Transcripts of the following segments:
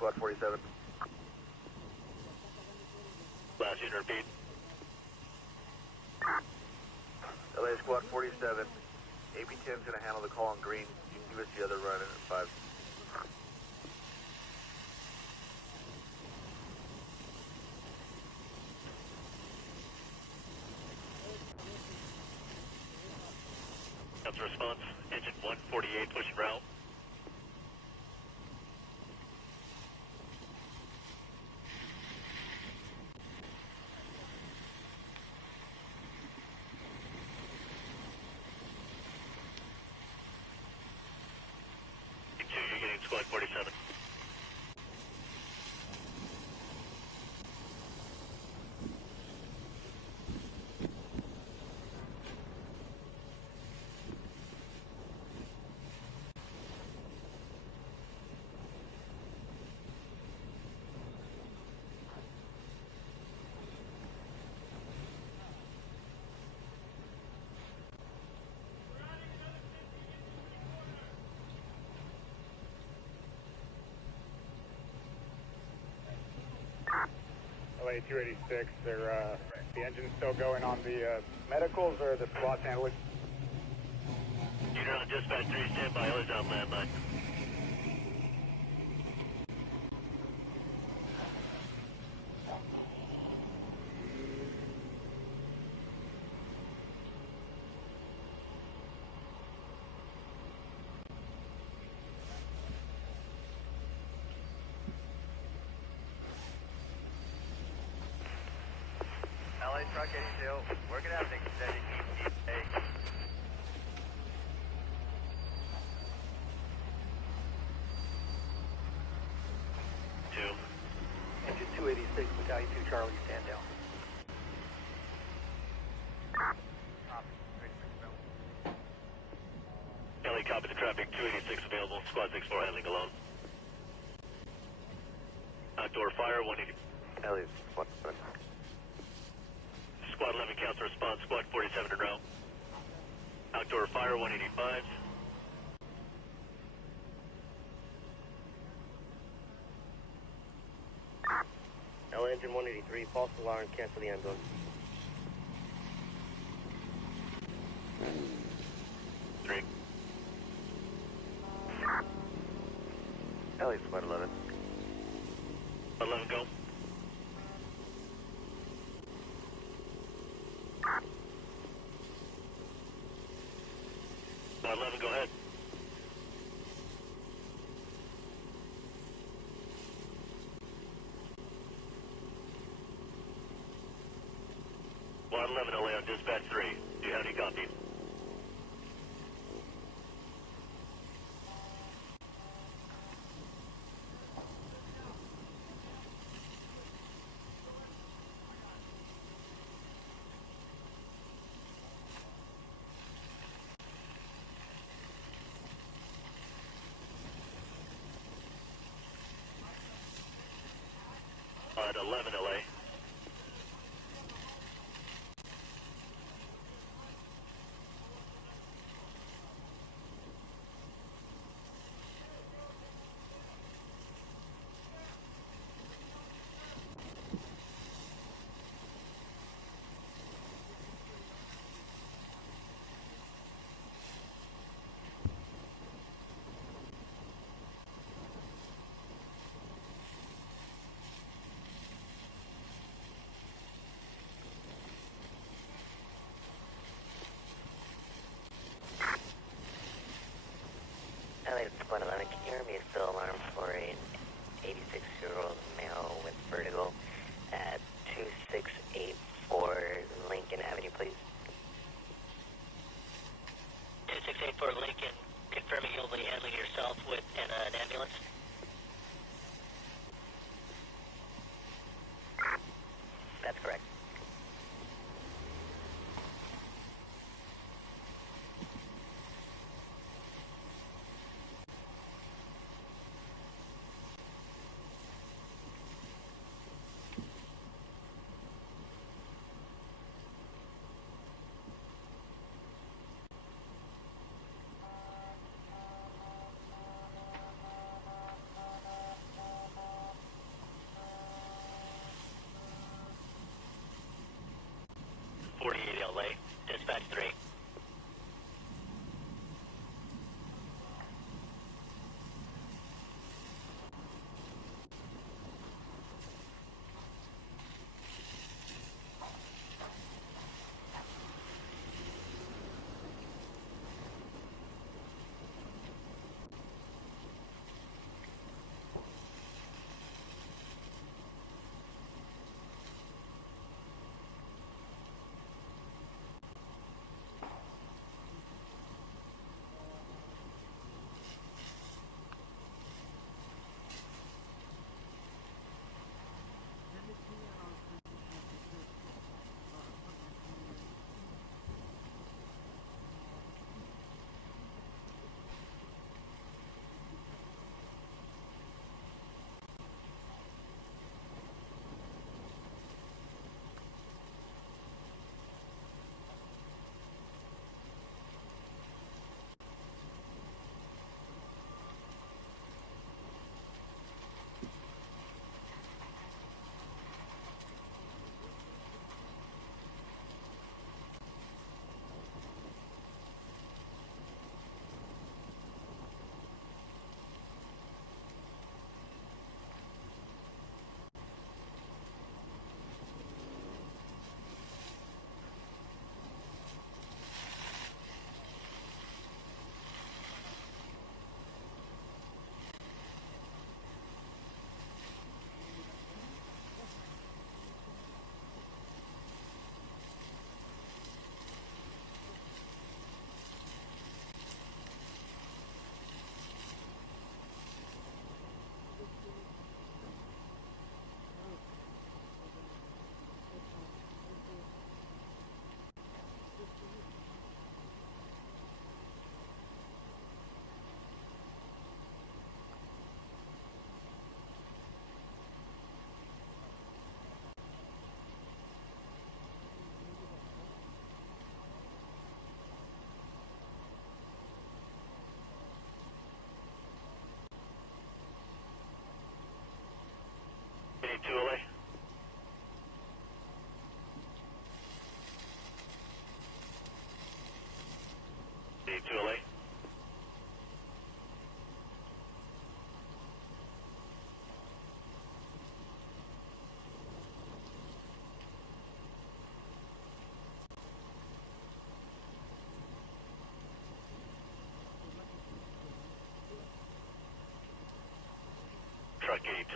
Squad 47. Last unit, repeat. LA Squad 47. AP-10's going to handle the call on green. You can give us the other run in at 5. Council response, engine 148 pushing route. You're getting squad 47. LA 286, they're, the engine's still going on the medicals or the squad's handling? Unit on dispatch 3, stand by, LA's on landline. LA Truck 82. We're going to have an extended ETA. Engine 286, Battalion 2 Charlie, stand down. LA copy the traffic, 286 available, squad 64 handling alone. Outdoor fire, 180. LA Squad. Squad 11 council response, squad 47 in row. Outdoor fire, 185. LA engine 183, false alarm, cancel the ambulance. Three. LA Squad 11. 11 go. Squad 11 go ahead. Squad 11 LA on dispatch 3. Do you have any copy? At 11 LA.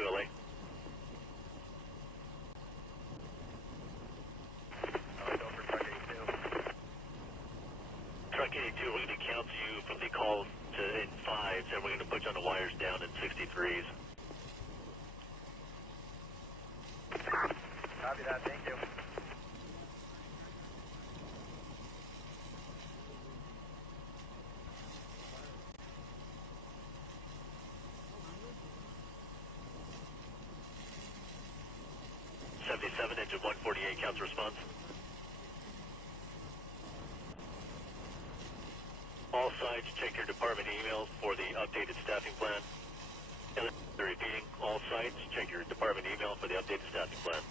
LA. Go for truck 82. Truck 82, we're going to count you from the call to in 5s, and we're going to put you on the wires down in 63s. Copy that, thank you. Engine 148, counts response. All sides, check your department emails for the updated staffing plan. And repeating, all sides, check your department email for the updated staffing plan.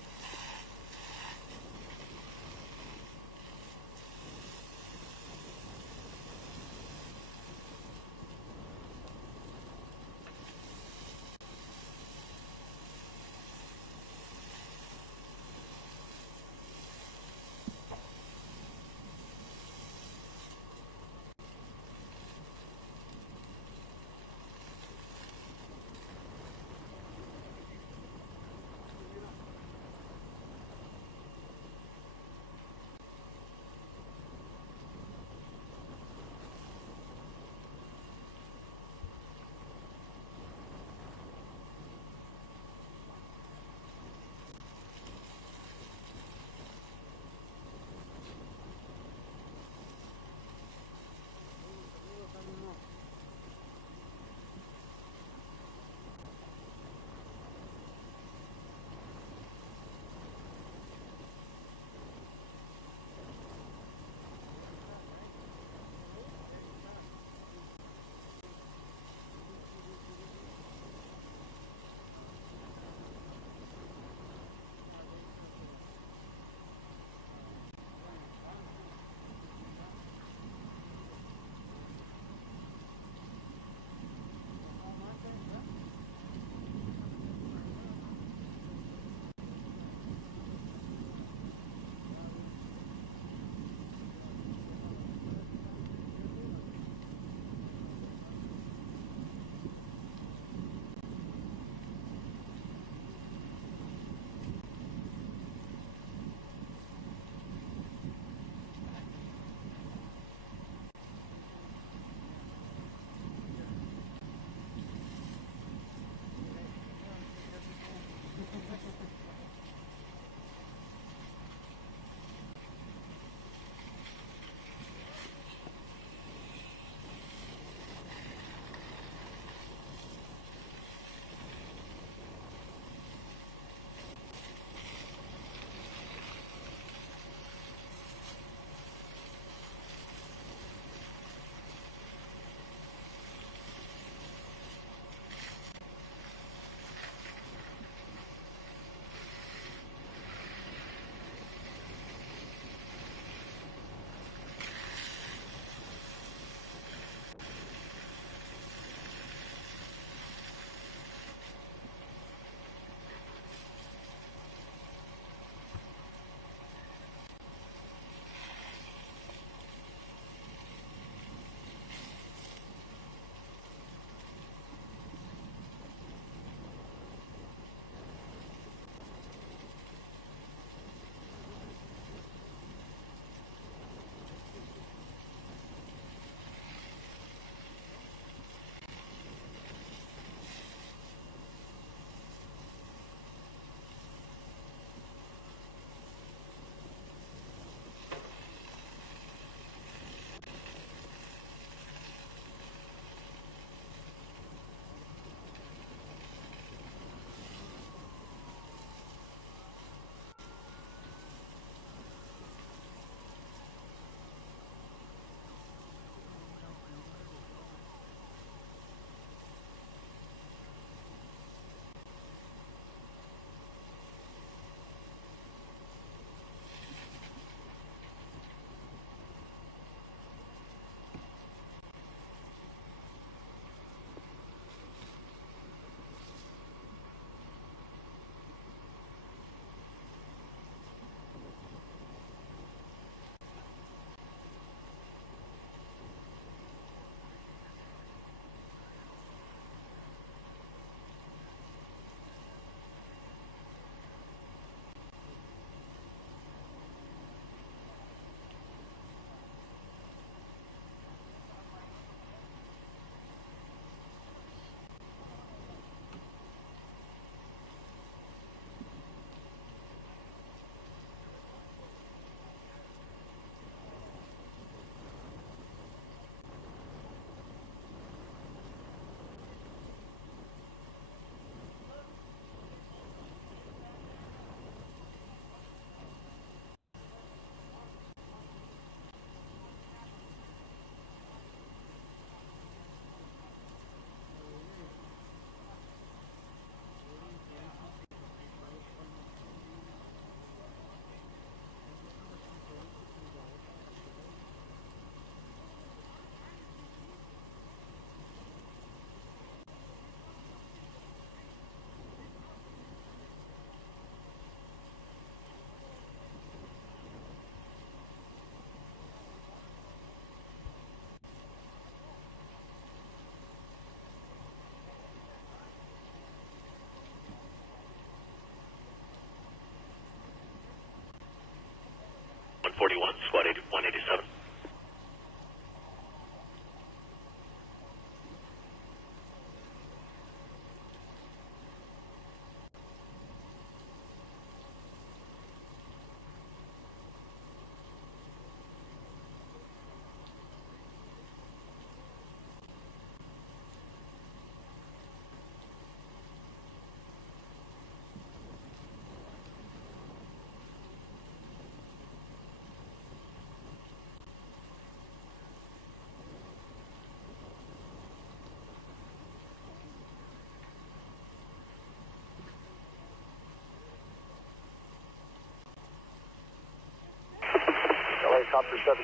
Copter 17.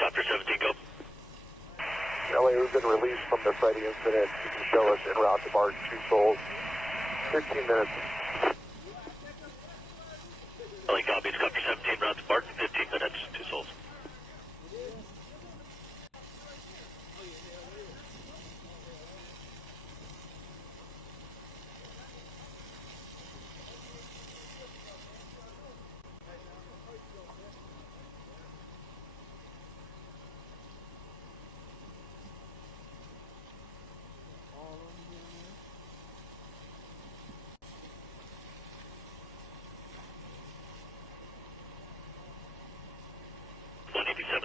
Copter 17, go. LA, we've been released from the Friday incident. You can show us en route to barge 2 souls. 15 minutes. LA copies, Copter 17, route to Barton, 15 minutes, 2 souls.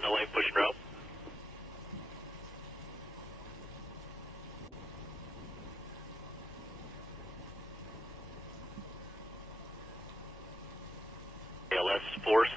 LA, pushing route. ALS force.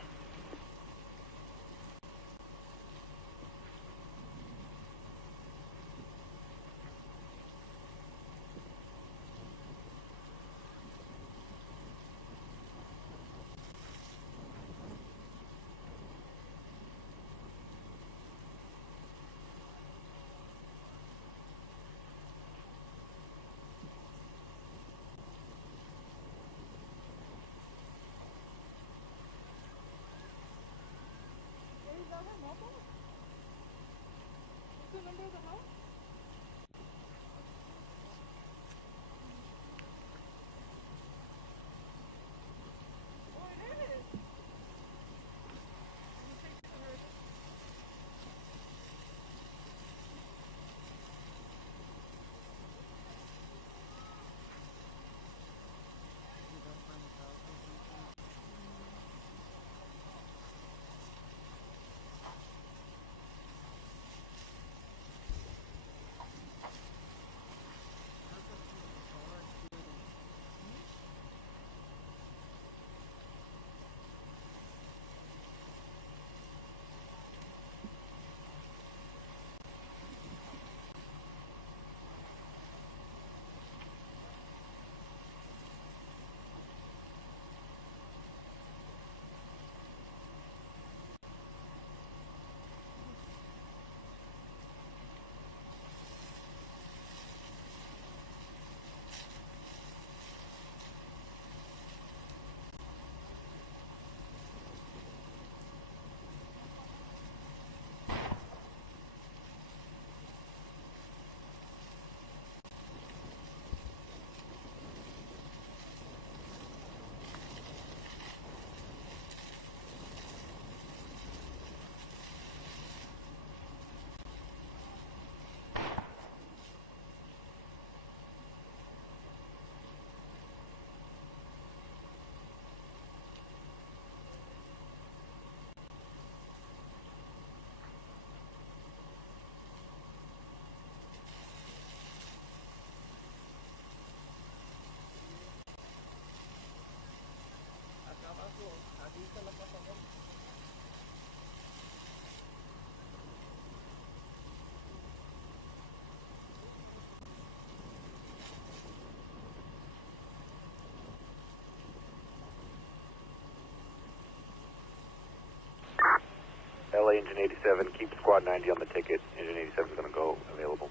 LA Engine 87, keep Squad 90 on the ticket. Engine 87 is going to go available.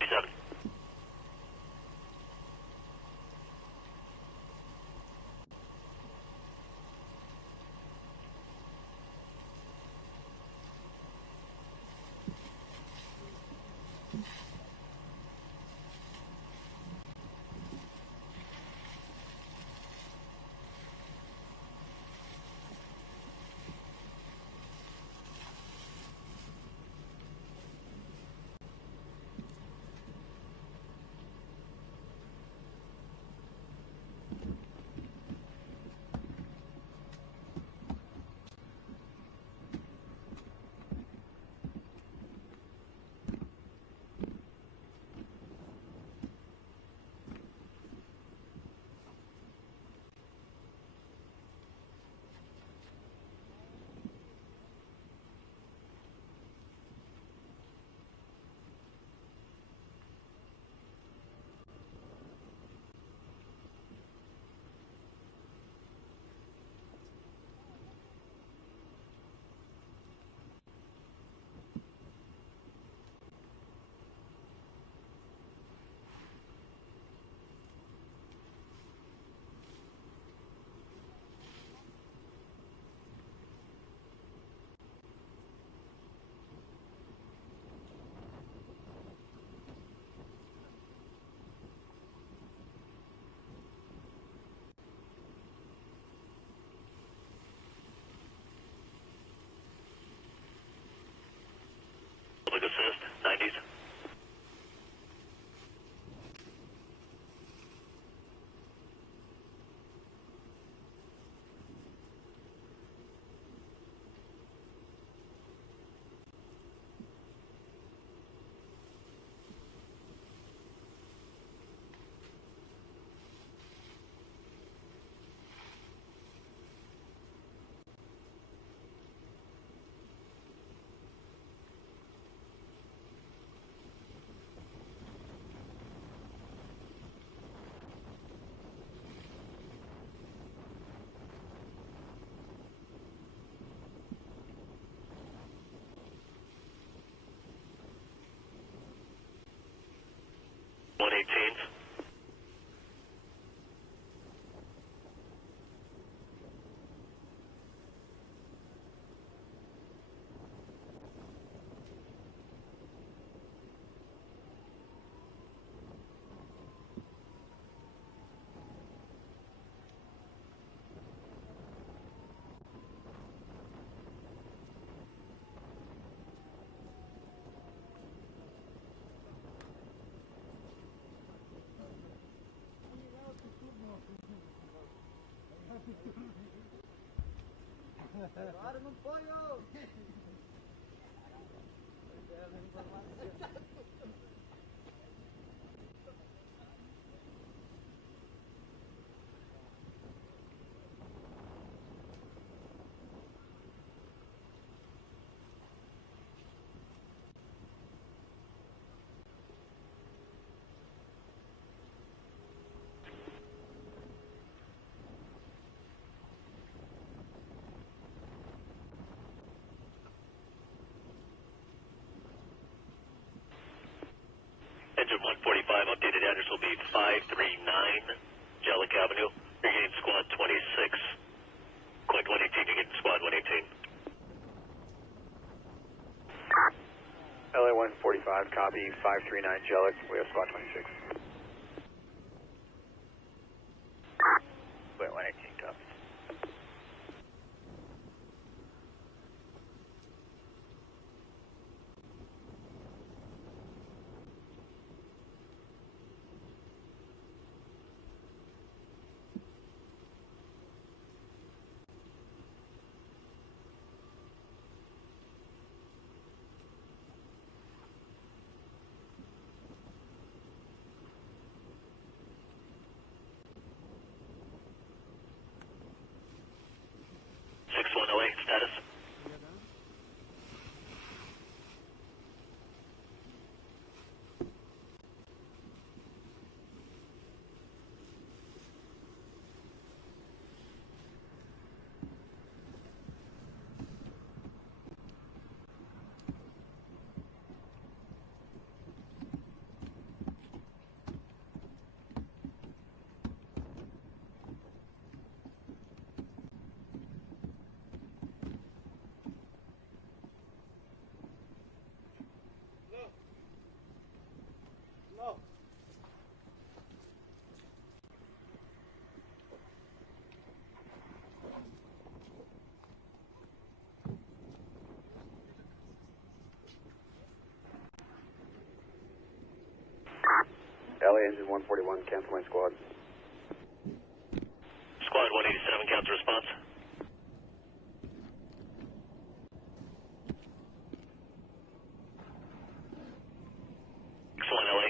7. Public assist, 90s. Agora não foi, ô! Engine 145, updated address will be 539 Jellic Avenue. You're getting squad 26. Quad 118, you're getting squad 118. LA 145, copy 539 Jellic. We have squad 26. Wait, 118, copy. Status. LA engine 141, cancel my squad. Squad 187, cancel response. X1 LA.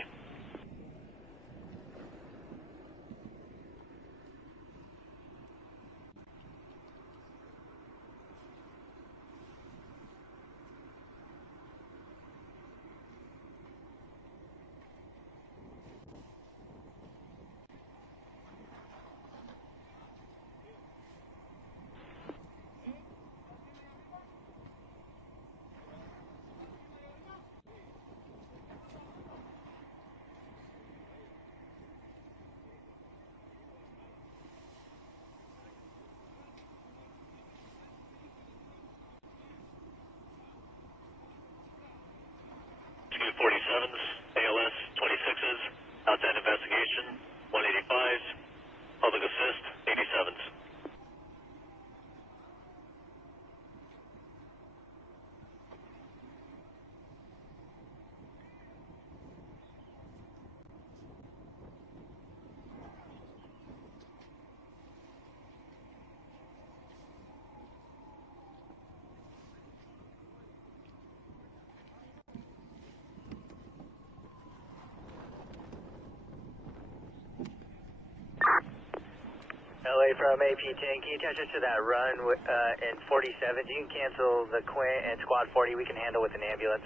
LA from AP10, can you attach us to that run in 47? You can cancel the Quint and squad 40, we can handle with an ambulance.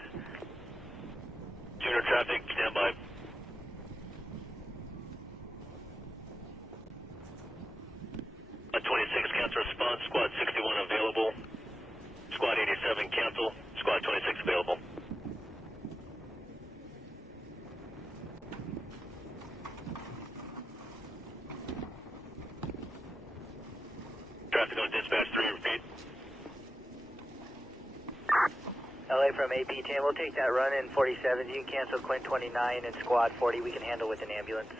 Junior traffic, stand by. Squad 26 cancel response, squad 61 available. Squad 87 cancel, squad 26 available. Traffic on dispatch 3, repeat. LA from AP10, we'll take that run in 47. You can cancel Quint 29 and squad 40, we can handle with an ambulance.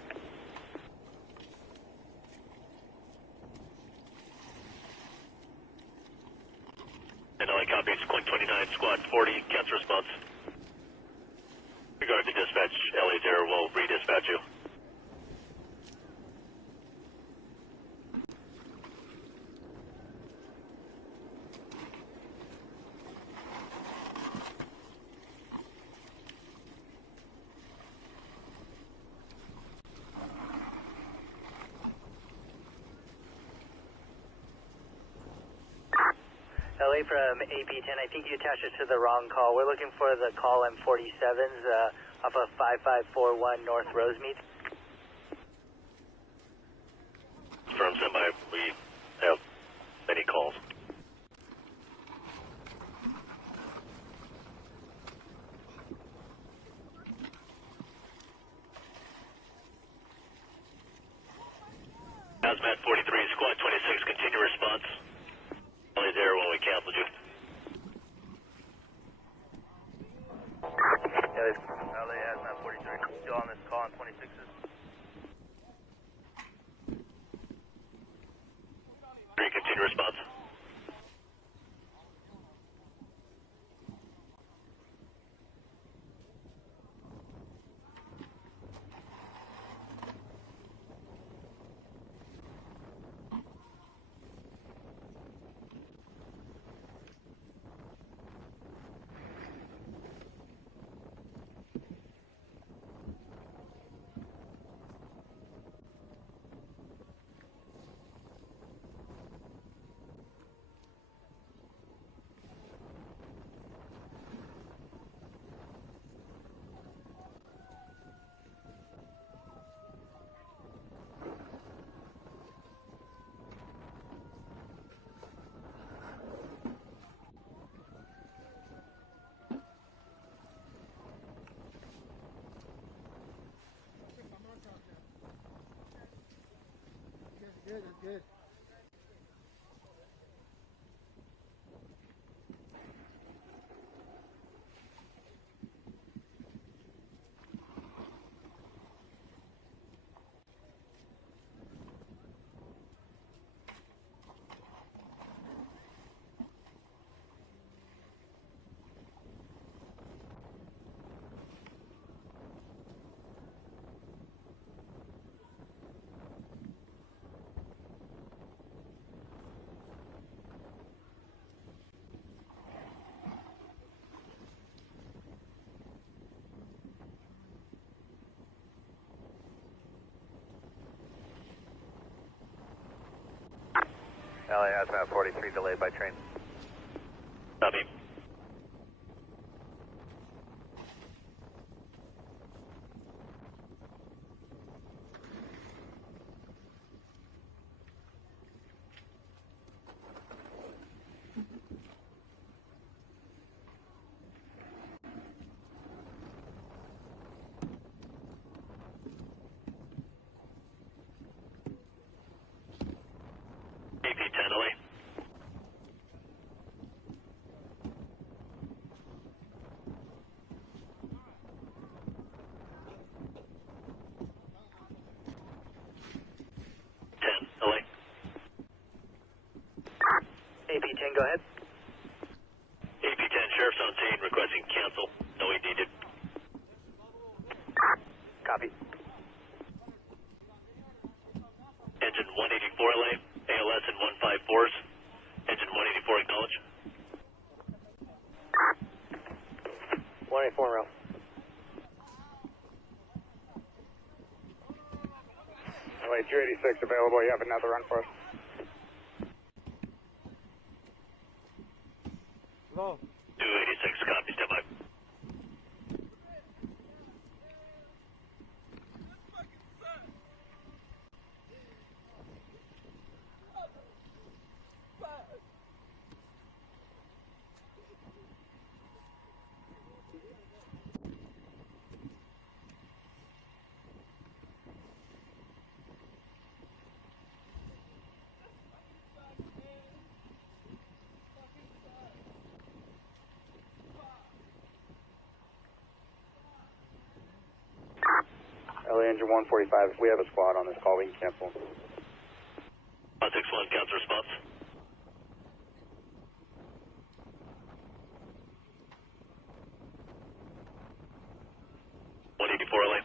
And LA copies, Quint 29, squad 40, cancel response. Regard to dispatch, LA 0 will redispatch you. LA from AP10, I think you attached us to the wrong call. We're looking for the call M47s off of 5541 North Rosemead. From semi, we have many calls. Hazmat 43, squad 26, continue response. Only there when we canceled you. LA Hazmat 43, still on this call on 26s. 3, continue response. Good, that's good. LA Hazmat 43 delayed by train. Copy. AP10 LA. AP10, go ahead. AP10, sheriff's on scene, requesting cancel. No aid needed. Copy. Engine 184 LA, ALS and 154s. Engine 184 acknowledge. 184 row. LA 286 available, you have another run for us. Go. 286, copy, stand by. LA Engine 145, if we have a squad on this call, we can cancel. 161, cancel response. LA.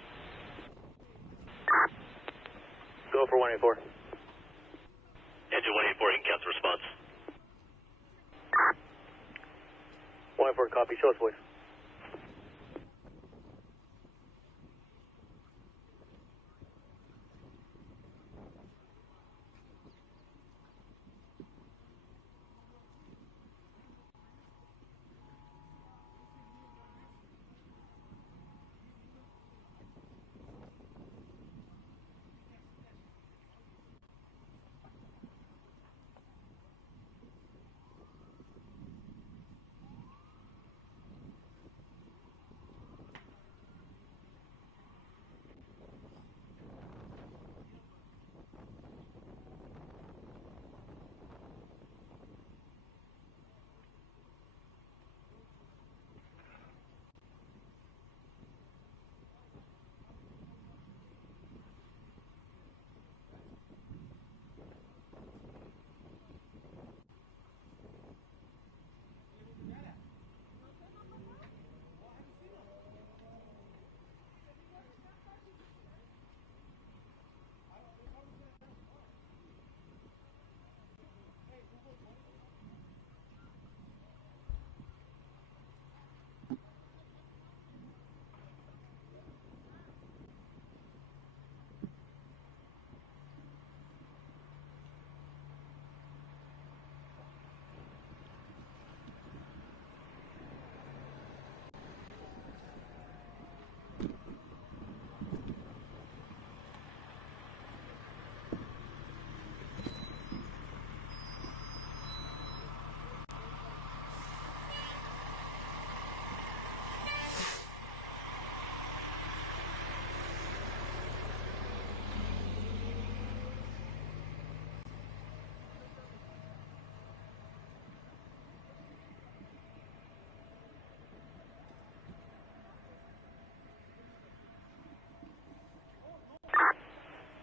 Go for 184. Engine 184, in cancel response. 184, copy. Show us, boys.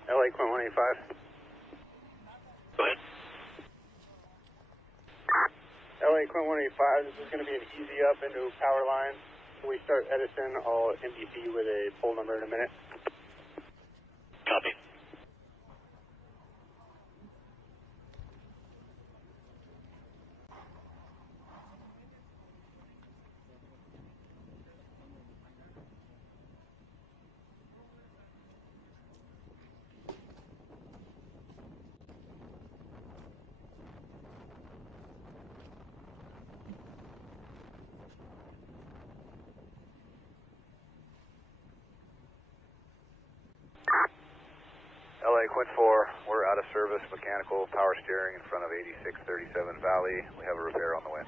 LA Quint 185. Go ahead. LA Quint 185, this is going to be an easy up into power line. When we start Edison, I'll MDP with a pole number in a minute. Copy. LA Quint 4, we're out of service, mechanical power steering in front of 8637 Valley. We have a repair on the way.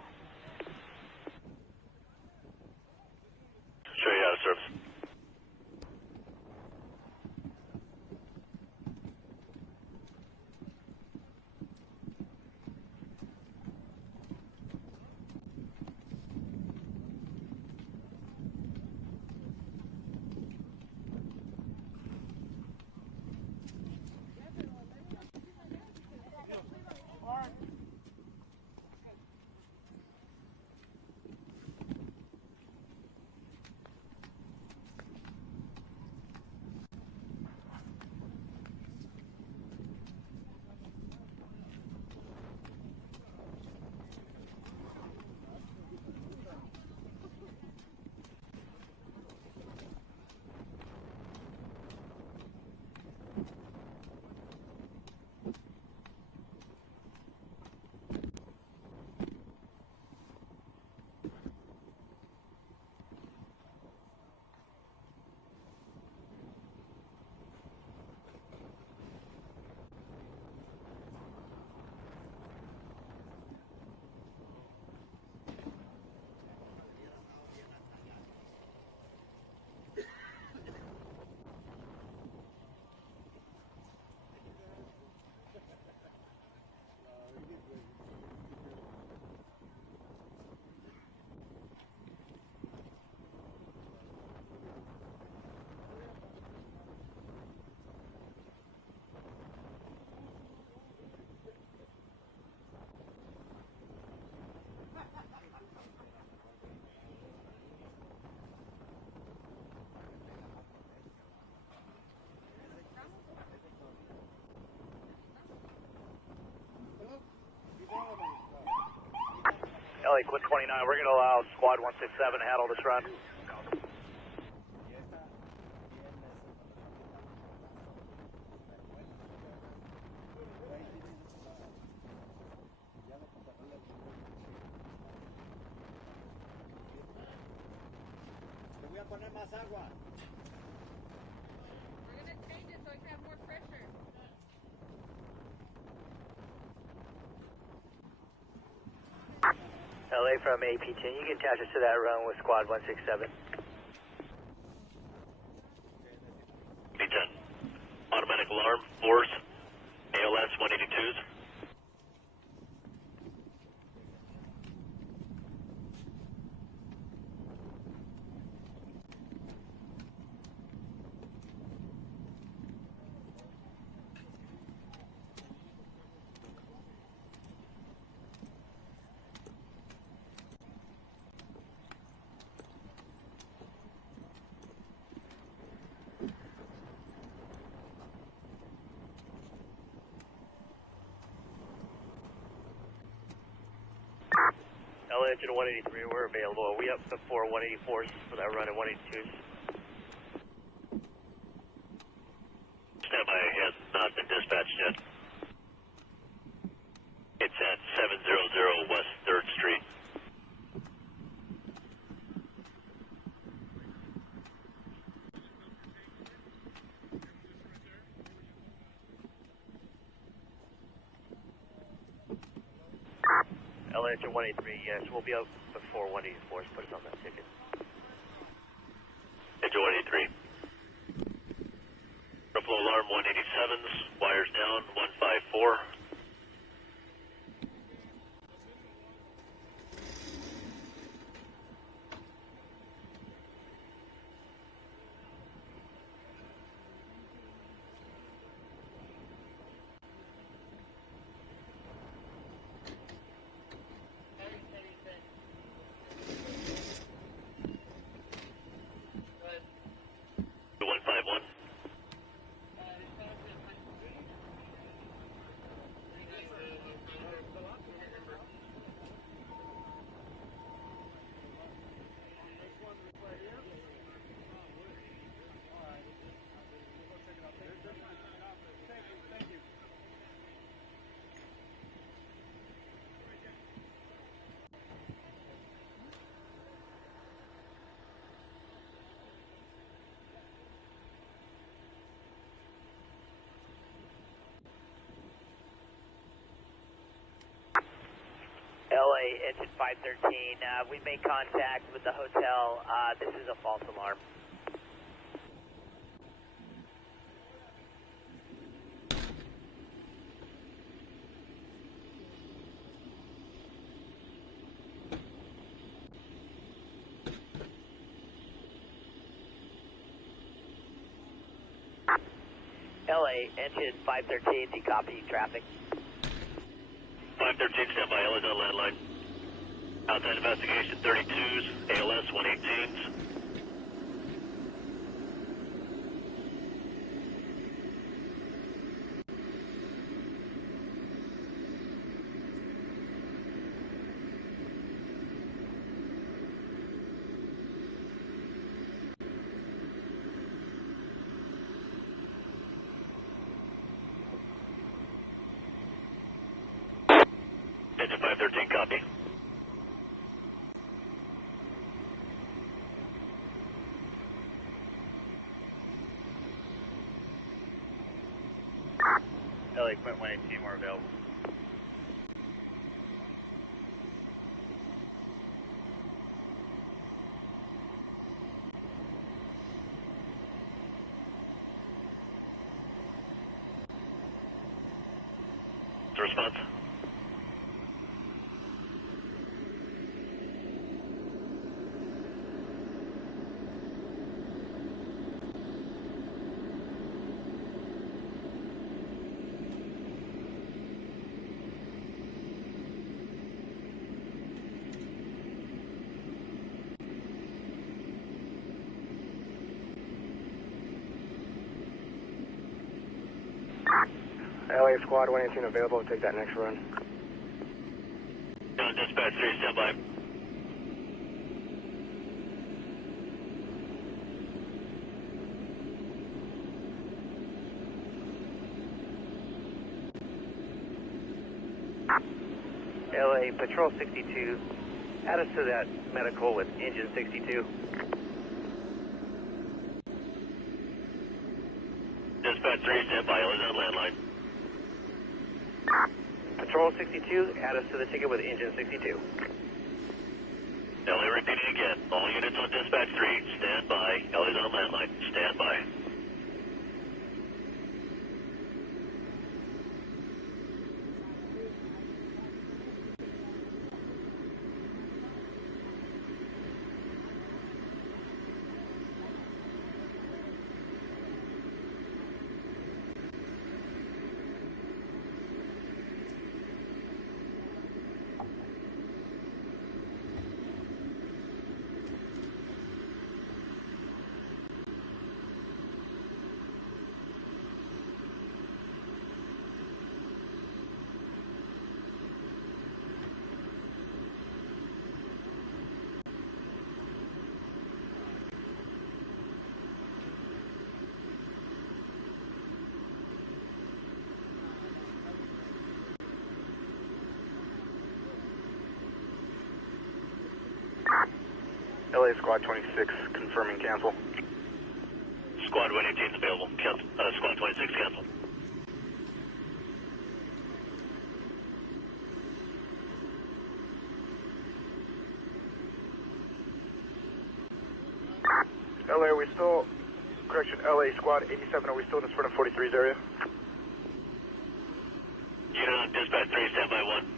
Show you out of service. LA Quinn 29, we're going to allow Squad 167 to handle this run. Voy a poner más agua. We're going to change it so it can have more pressure. LA from AP10, you can attach us to that run with Squad 167. B10. Automatic alarm, force, ALS 182s. LA Engine 183, we're available. Are we up to 4 184s for that run and 182s? Standby has not been dispatched yet. It's at 700 West 3rd Street. LA Engine 183, yes, we'll be up before 184s. Put us on that ticket. Engine 183. Airflow alarm 187s, wires down 154. LA Engine 513, we made contact with the hotel. This is a false alarm. LA Engine 513, do you copy traffic? 513, standby, LA on landline. Outside investigation 32s, ALS 118s. Engine 513, copy. LA Quint 118, we're available. Response. LA Squad 118 available, take that next run. Down dispatch 3, stand by. LA Patrol 62, add us to that medical with engine 62. Dispatch 3, stand by. Is on landline. Patrol 62, add us to the ticket with engine 62. LA repeating again. All units on dispatch 3, stand by. LA's on landline. Stand by. LA Squad 26, confirming cancel. Squad 118 is available. Cancel. Squad 26, cancel. LA, are we still, correction, LA Squad 87, are we still in the sprint of 43's area? Unit on dispatch 3, stand by 1.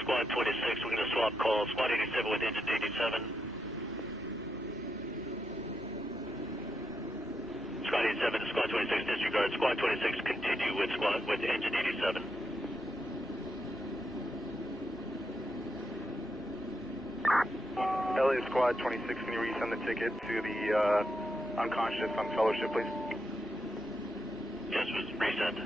Squad 26, we're going to swap calls. Squad 87 with engine 87. Squad 87 to Squad 26, disregard. Squad 26, continue with engine 87. LA Squad 26, can you resend the ticket to the unconscious on fellowship, please? Yes, was resent.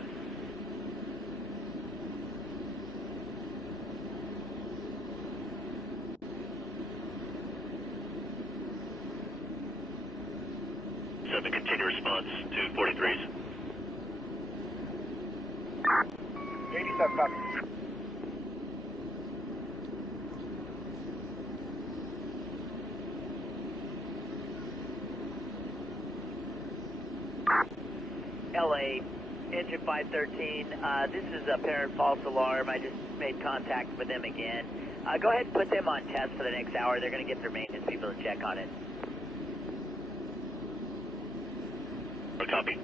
Continue response to 43s. 87, copy. LA, engine 513, this is apparent false alarm. I just made contact with them again. Go ahead and put them on test for the next hour. They're going to get their maintenance people to check on it. Copy.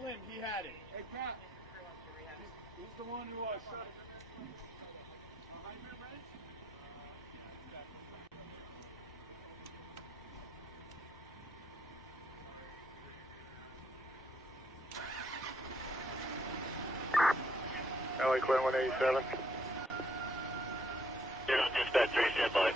Flynn, he had it. Hey, Pat. He's the one who shot it. LA Quinn 187. You're on dispatch 3, stand by.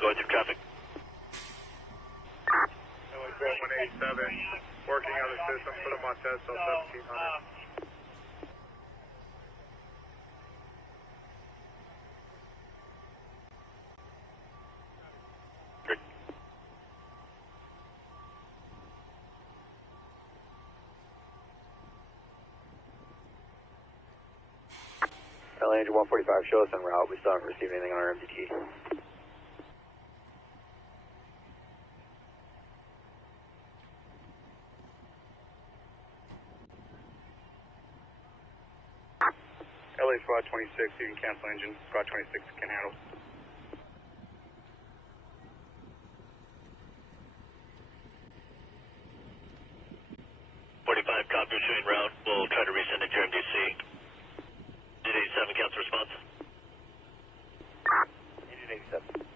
Going through traffic. LA Quinn 187. Working on the system. Put them on test till 1700. LA Engine 145, show us en route. We still haven't received anything on our MDT. LA Squad 26, you can cancel engine. Squad 26 can handle. Copy, showing route. We'll try to resend it to your MDC. Did 87 cancel response? Engine 87.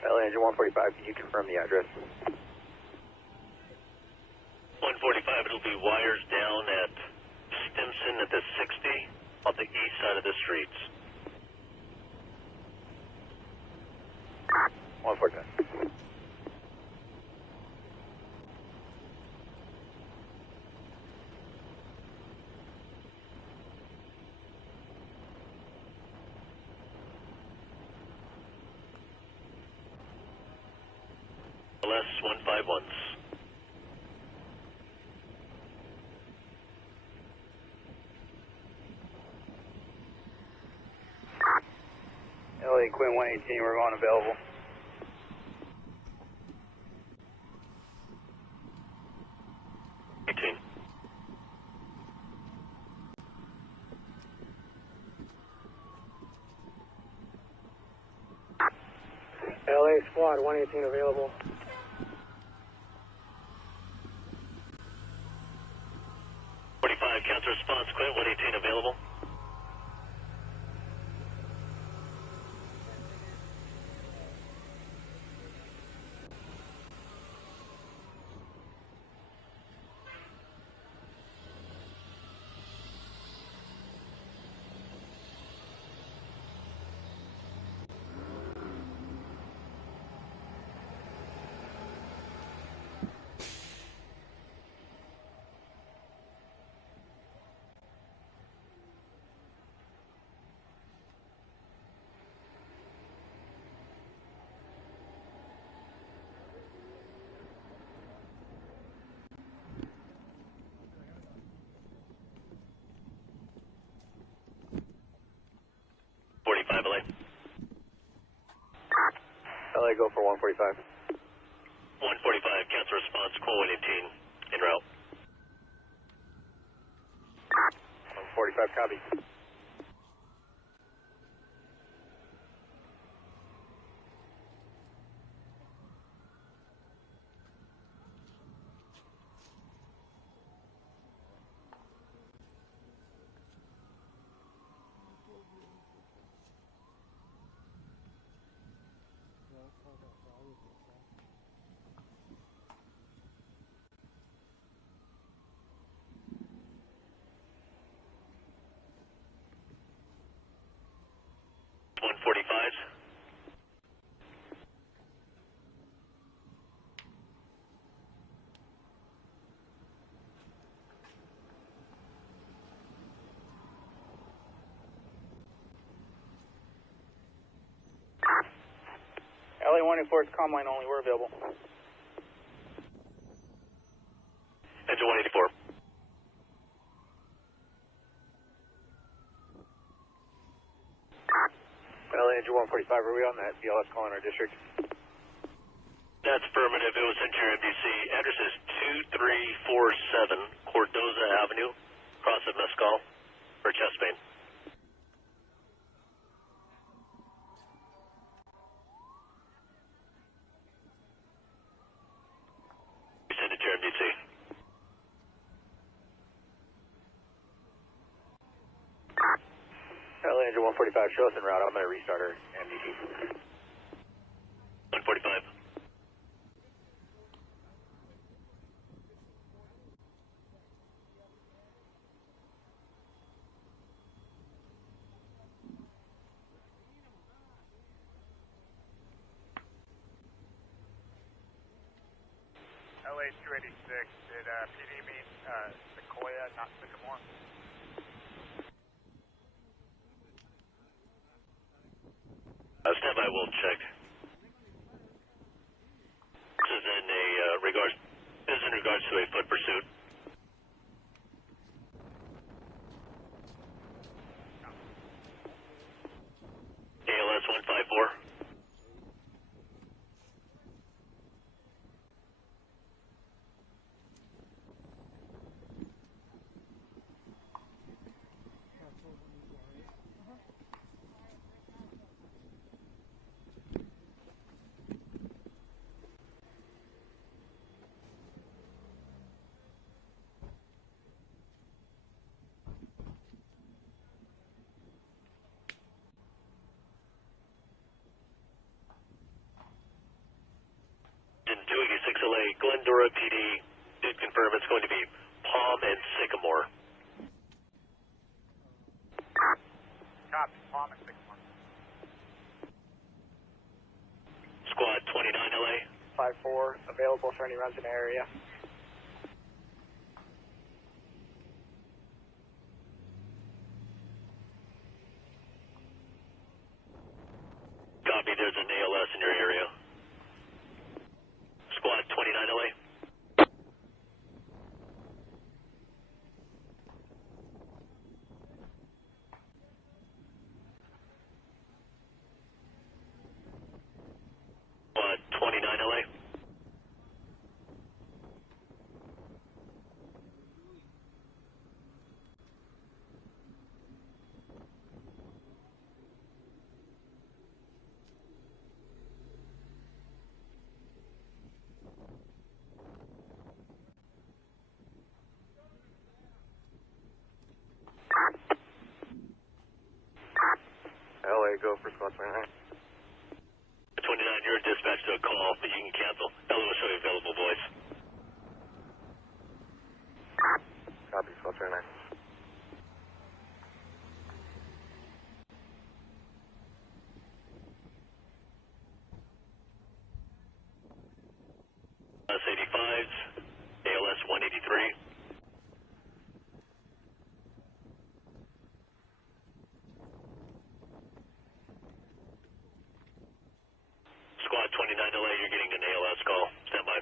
LA Engine 145, can you confirm the address? 145, it'll be wires down at Stimson at the 60 on the east side of the streets. 145. LS 151s. LA Quinn 118, we're going available. LA Squad 118 available. Counter response, Quinn 118 available. LA, go for 145. 145, cancel response, call 118, en route. 145, copy. LA 184 is comm line only. We're available. Engine 184. LA Engine 145, are we on that BLS calling our district? That's affirmative. It was sent to your MDC. Address is 2347 Cordoza Avenue, across of Mescal, for chest pain. We send it to your MDC. LA Engine 145, show us en route. I'm going to restart our MDT. 145. LA 286, did PD mean Sequoia, not Sycamore? Stand by, we'll check. This is in regards to a foot pursuit. ALS 154. In 286LA, Glendora PD did confirm it's going to be Palm and Sycamore. Copy, Palm and Sycamore. Squad 29LA. 5-4, available for any runs in the area. Copy, there's an ALS in your area. Squad 29LA. Squad 29LA. LA, go for Squad 29. 29, you're dispatched to a call, but you can cancel. LA will show you available, boys. Copy, Squad 29. S85s, ALS 183. Squad 29LA, you're getting an ALS call. Stand by.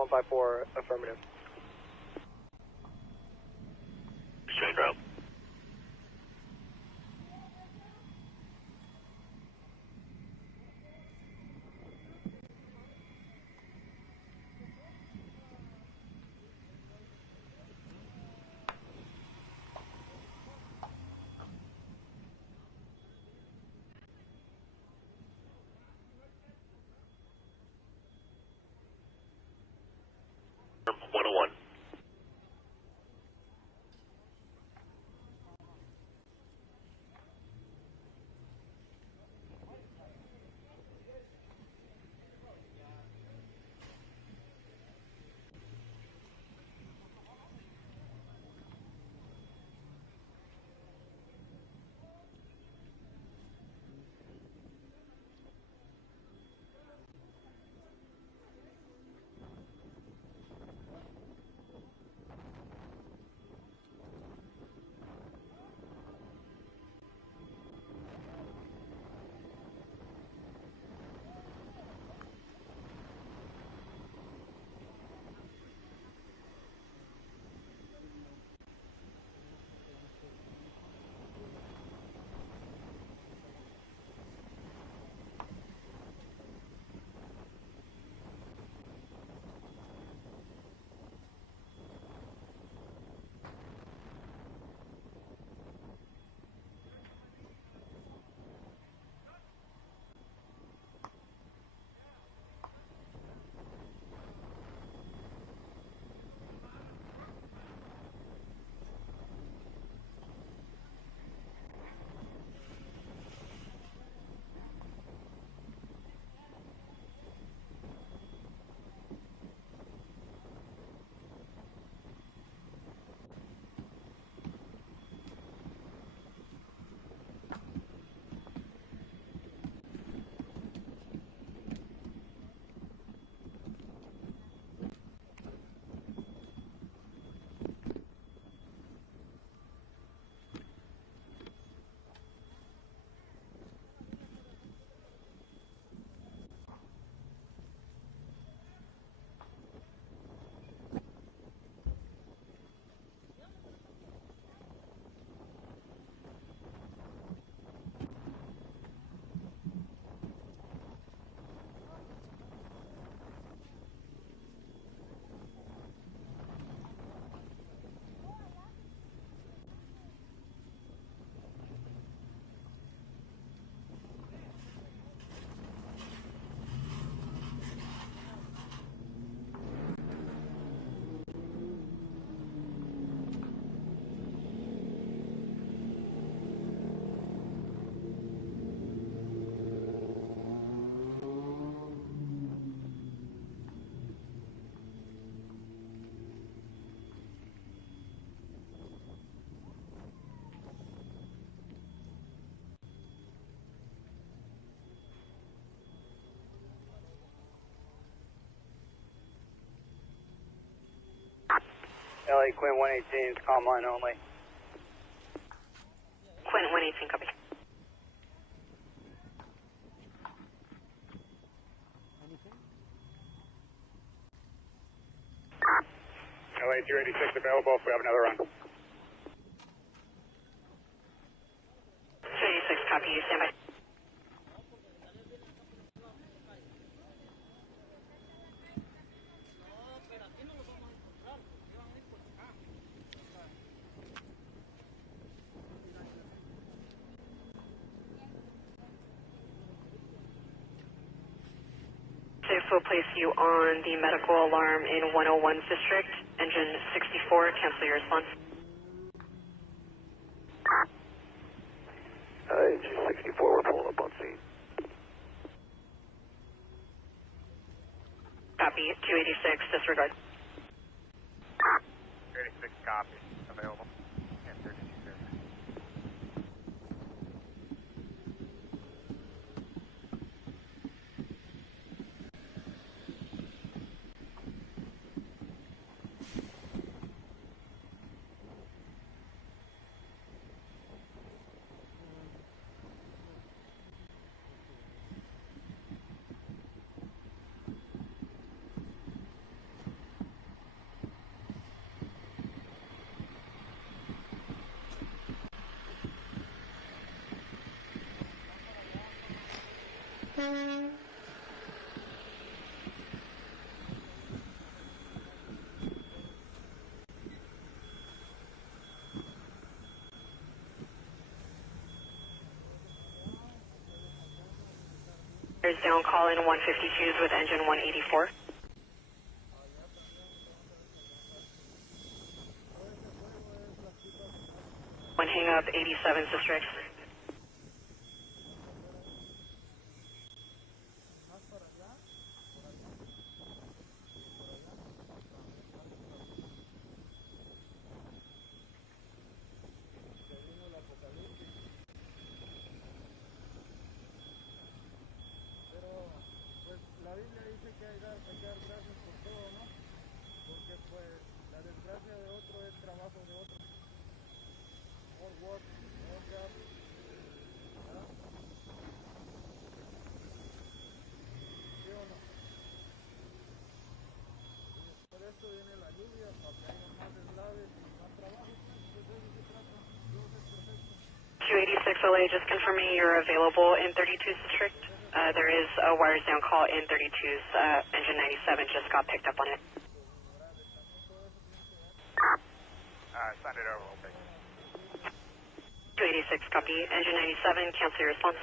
154, affirmative. Straight route. LA Quinn 118 is comm line only. Quinn 118, copy. LA 286 available if we have another run. 286, copy. Stand by. We'll place you on the medical alarm in 101 District, engine 64, cancel your response. Engine 64, we're pulling up on scene. Copy, 286, disregard. 286 copy, available. And 32 service. There's down call in 152s with engine 184. One hang up, 87 District. La Biblia dice que hay que dar gracias por todo, ¿no? Porque pues la desgracia de otro es trabajo de otro. More work, more job. ¿Verdad? ¿Sí o no? Y por esto viene la lluvia, para que haya más deslaves y más trabajo. Pues de eso se trata. Dios es perfecto. 286 LA, just confirming you're available in 32th District. There is a wires down call in 32's. Engine 97 just got picked up on it. Send it over, okay. 286, copy. Engine 97, cancel your response.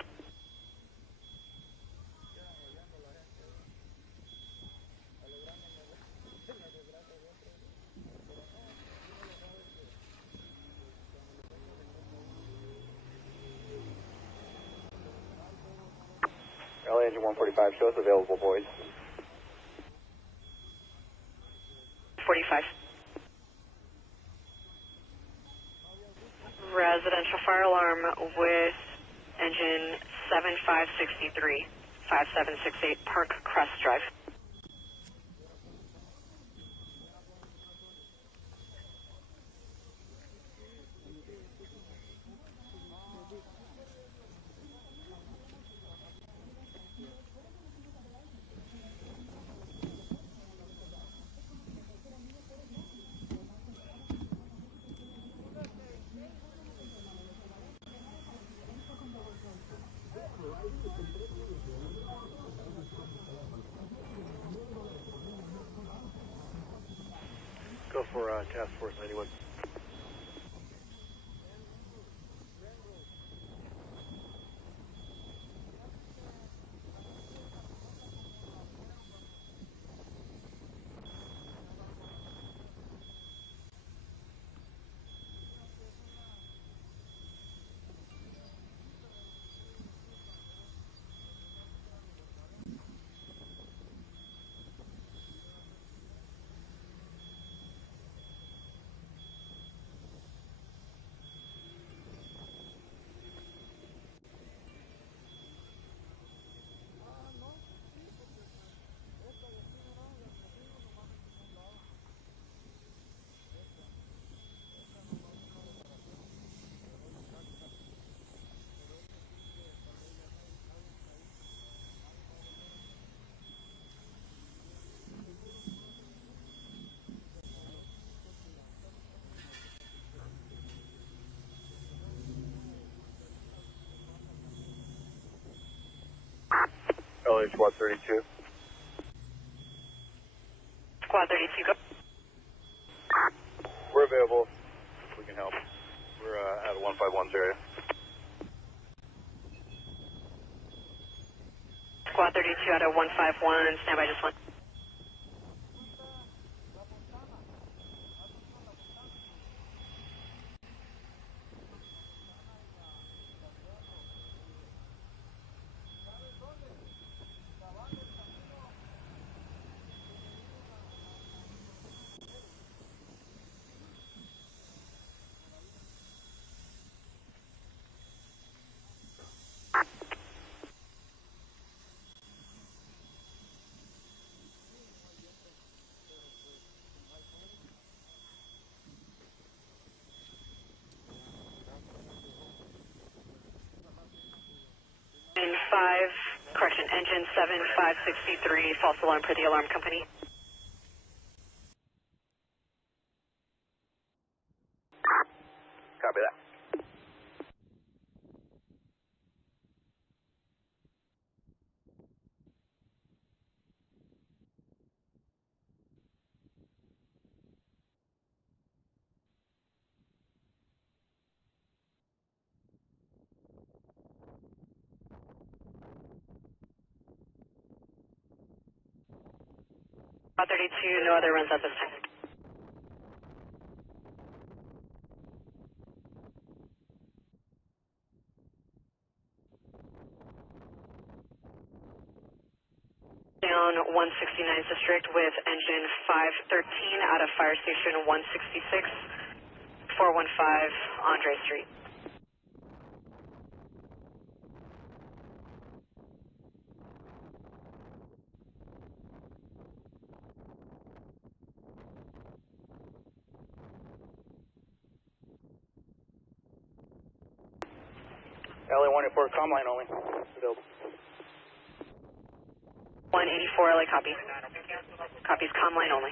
LA engine 145, show us available, boys. 45. Residential fire alarm with engine 7563, 5768 Park Crest Drive. Go for Task Force 91. LA Squad 32. Squad 32, go. We're available. We can help. We're at a 151's area. Squad 32 out of 151, standby just one. Engine 7563, false alarm for the alarm company. Copy that. 32, no other runs at this time. Down 169th District with engine 513 out of Fire Station 166, 415 Andre Street. LA 184, comm line only. Available. 184 LA copy. Copies comm line only.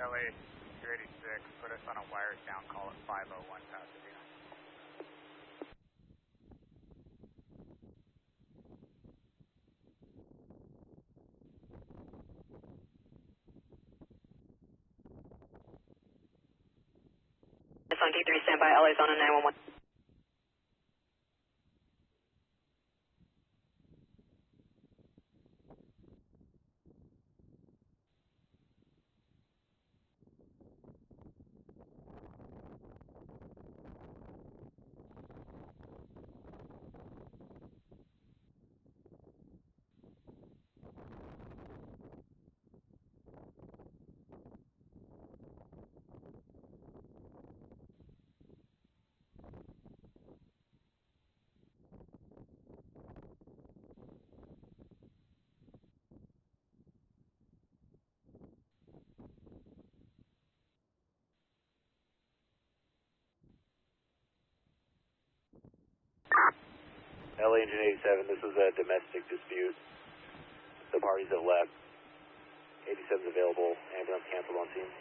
LA 386, put us on a wires down call at 501 Pasadena. It's on D3 standby, LA's on a 911. LA Engine 87, this is a domestic dispute. The parties have left. 87 is available. Ambulance canceled on scene.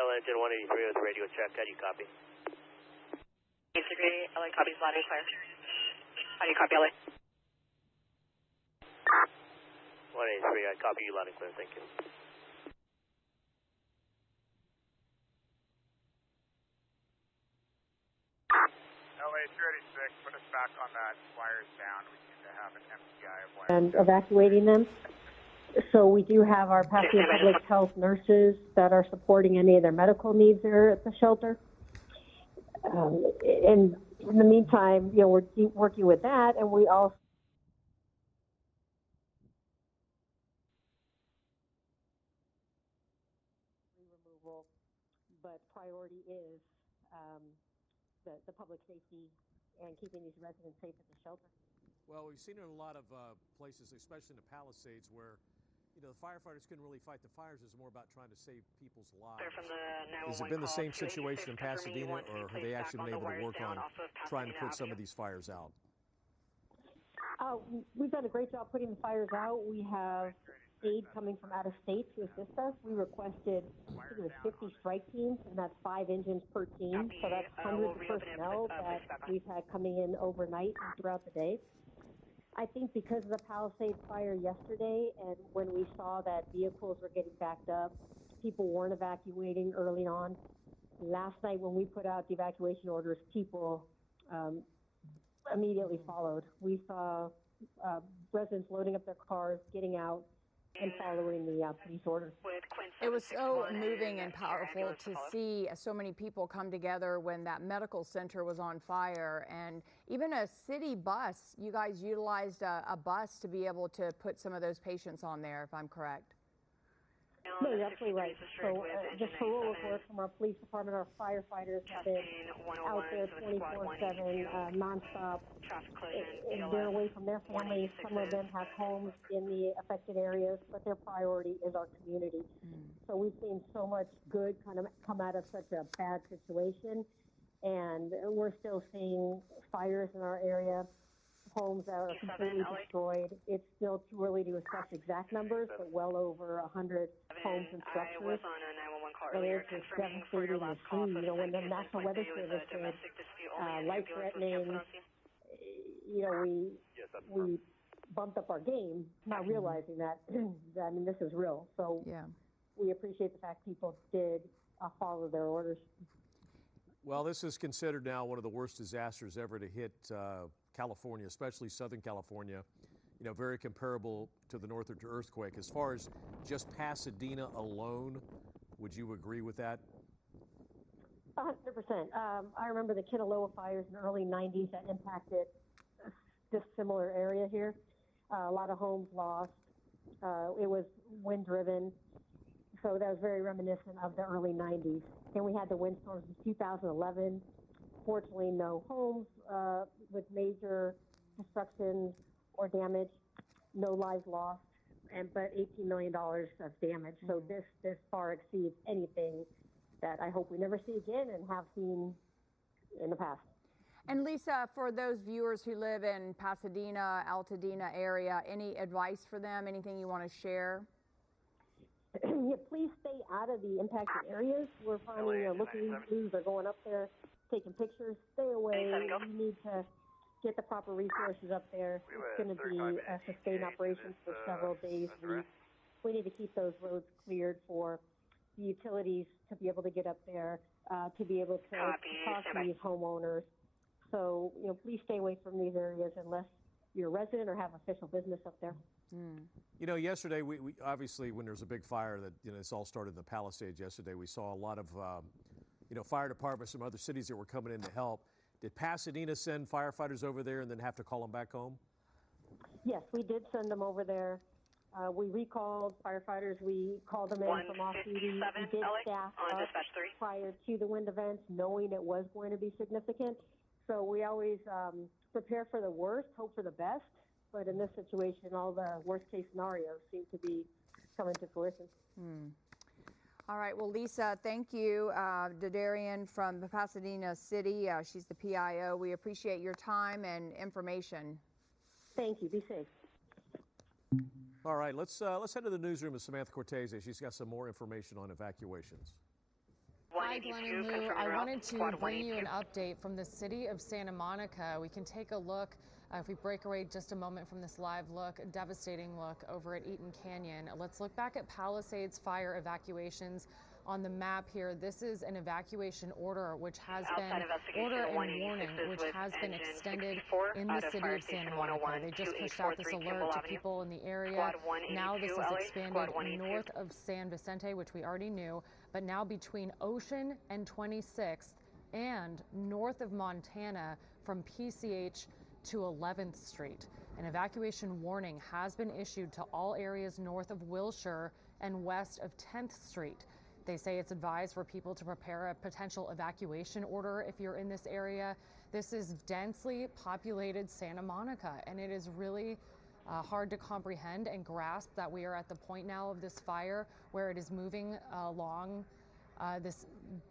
LA Engine 183 with radio check. How do you copy? 83, LA copies loud and clear. How do you copy, LA? 183, I copy you loud and clear. Thank you. LA 36, put us back on that wires down. We seem to have an MPI of wires. And evacuating them. So we do have our Pasadena Public Health nurses that are supporting any of their medical needs there at the shelter. And in the meantime, we're working with that, and we also removal, but priority is the public safety and keeping these residents safe at the shelter. Well, we've seen it in a lot of places, especially in the Palisades, where the firefighters couldn't really fight the fires. It's more about trying to save people's lives. Has it been the same situation in Pasadena, or have they actually been able to work on trying to put some of these fires out? We've done a great job putting the fires out. We have aid coming from out of state to assist us. We requested, I think it was 50 strike teams, and that's 5 engines per team. So that's hundreds of personnel that we've had coming in overnight and throughout the day. I think because of the Palisade fire yesterday, and when we saw that vehicles were getting backed up, people weren't evacuating early on. Last night when we put out the evacuation orders, people immediately followed. We saw residents loading up their cars, getting out, and following the police orders. It was so moving and powerful to see so many people come together when that medical center was on fire, and even a city bus. You guys utilized a bus to be able to put some of those patients on there, if I'm correct. No, you're absolutely right. So just heroic work from our police department, our firefighters have been out there 24/7, nonstop. And they're away from their families. Some of them have homes in the affected areas, but their priority is our community. So we've seen so much good kind of come out of such a bad situation, and we're still seeing fires in our area, homes that are completely destroyed. It's still too early to assess exact numbers, but well over 100 homes and structures. And it's just devastating to see, when the National Weather Service said life-threatening, we bumped up our game, not realizing that, this is real. So we appreciate the fact people did follow their orders. Well, this is considered now one of the worst disasters ever to hit California, especially Southern California, very comparable to the northern earthquake. As far as just Pasadena alone, would you agree with that? 100%. I remember the Kinaloa fires in the early 90s that impacted this similar area here. A lot of homes lost. It was wind-driven, so that was very reminiscent of the early 90s. And we had the windstorms in 2011. Fortunately, no homes with major destruction or damage, no lives lost, but $18 million of damage. So this far exceeds anything that I hope we never see again and have seen in the past. And Lisa, for those viewers who live in Pasadena, Altadena area, any advice for them? Anything you want to share? Yeah, please stay out of the impacted areas. We're finding looking news are going up there, taking pictures. Stay away. We need to get the proper resources up there. It's going to be a sustained operation for several days. We need to keep those roads cleared for the utilities to be able to get up there, to be able to talk to these homeowners. So, please stay away from these areas unless you're a resident or have official business up there. Yesterday, we obviously, when there's a big fire that, this all started in the Palisades yesterday, we saw a lot of, fire departments from other cities that were coming in to help. Did Pasadena send firefighters over there and then have to call them back home? Yes, we did send them over there. We recalled firefighters. We called them in from off duty. We did staff up prior to the wind events, knowing it was going to be significant. So we always prepare for the worst, hope for the best. But in this situation, all the worst-case scenarios seem to be coming to fruition. All right. Well, Lisa, thank you. Didarian from Pasadena City. She's the PIO. We appreciate your time and information. Thank you. Be safe. All right. Let's head to the newsroom with Samantha Cortese. She's got some more information on evacuations. Hi, Glenn and Lou. I wanted to bring you an update from the city of Santa Monica. We can take a look, if we break away just a moment from this live look, a devastating look over at Eaton Canyon. Let's look back at Palisades fire evacuations. On the map here, this is an evacuation order which has been which has been extended in the city of Santa Monica. They just pushed out this alert to people in the area. Now this has expanded north of San Vicente, which we already knew, but now between Ocean and 26th and north of Montana from PCH to 11th Street. An evacuation warning has been issued to all areas north of Wilshire and west of 10th Street. They say it's advised for people to prepare a potential evacuation order if you're in this area. This is densely populated Santa Monica, and it is really hard to comprehend and grasp that we are at the point now of this fire where it is moving along this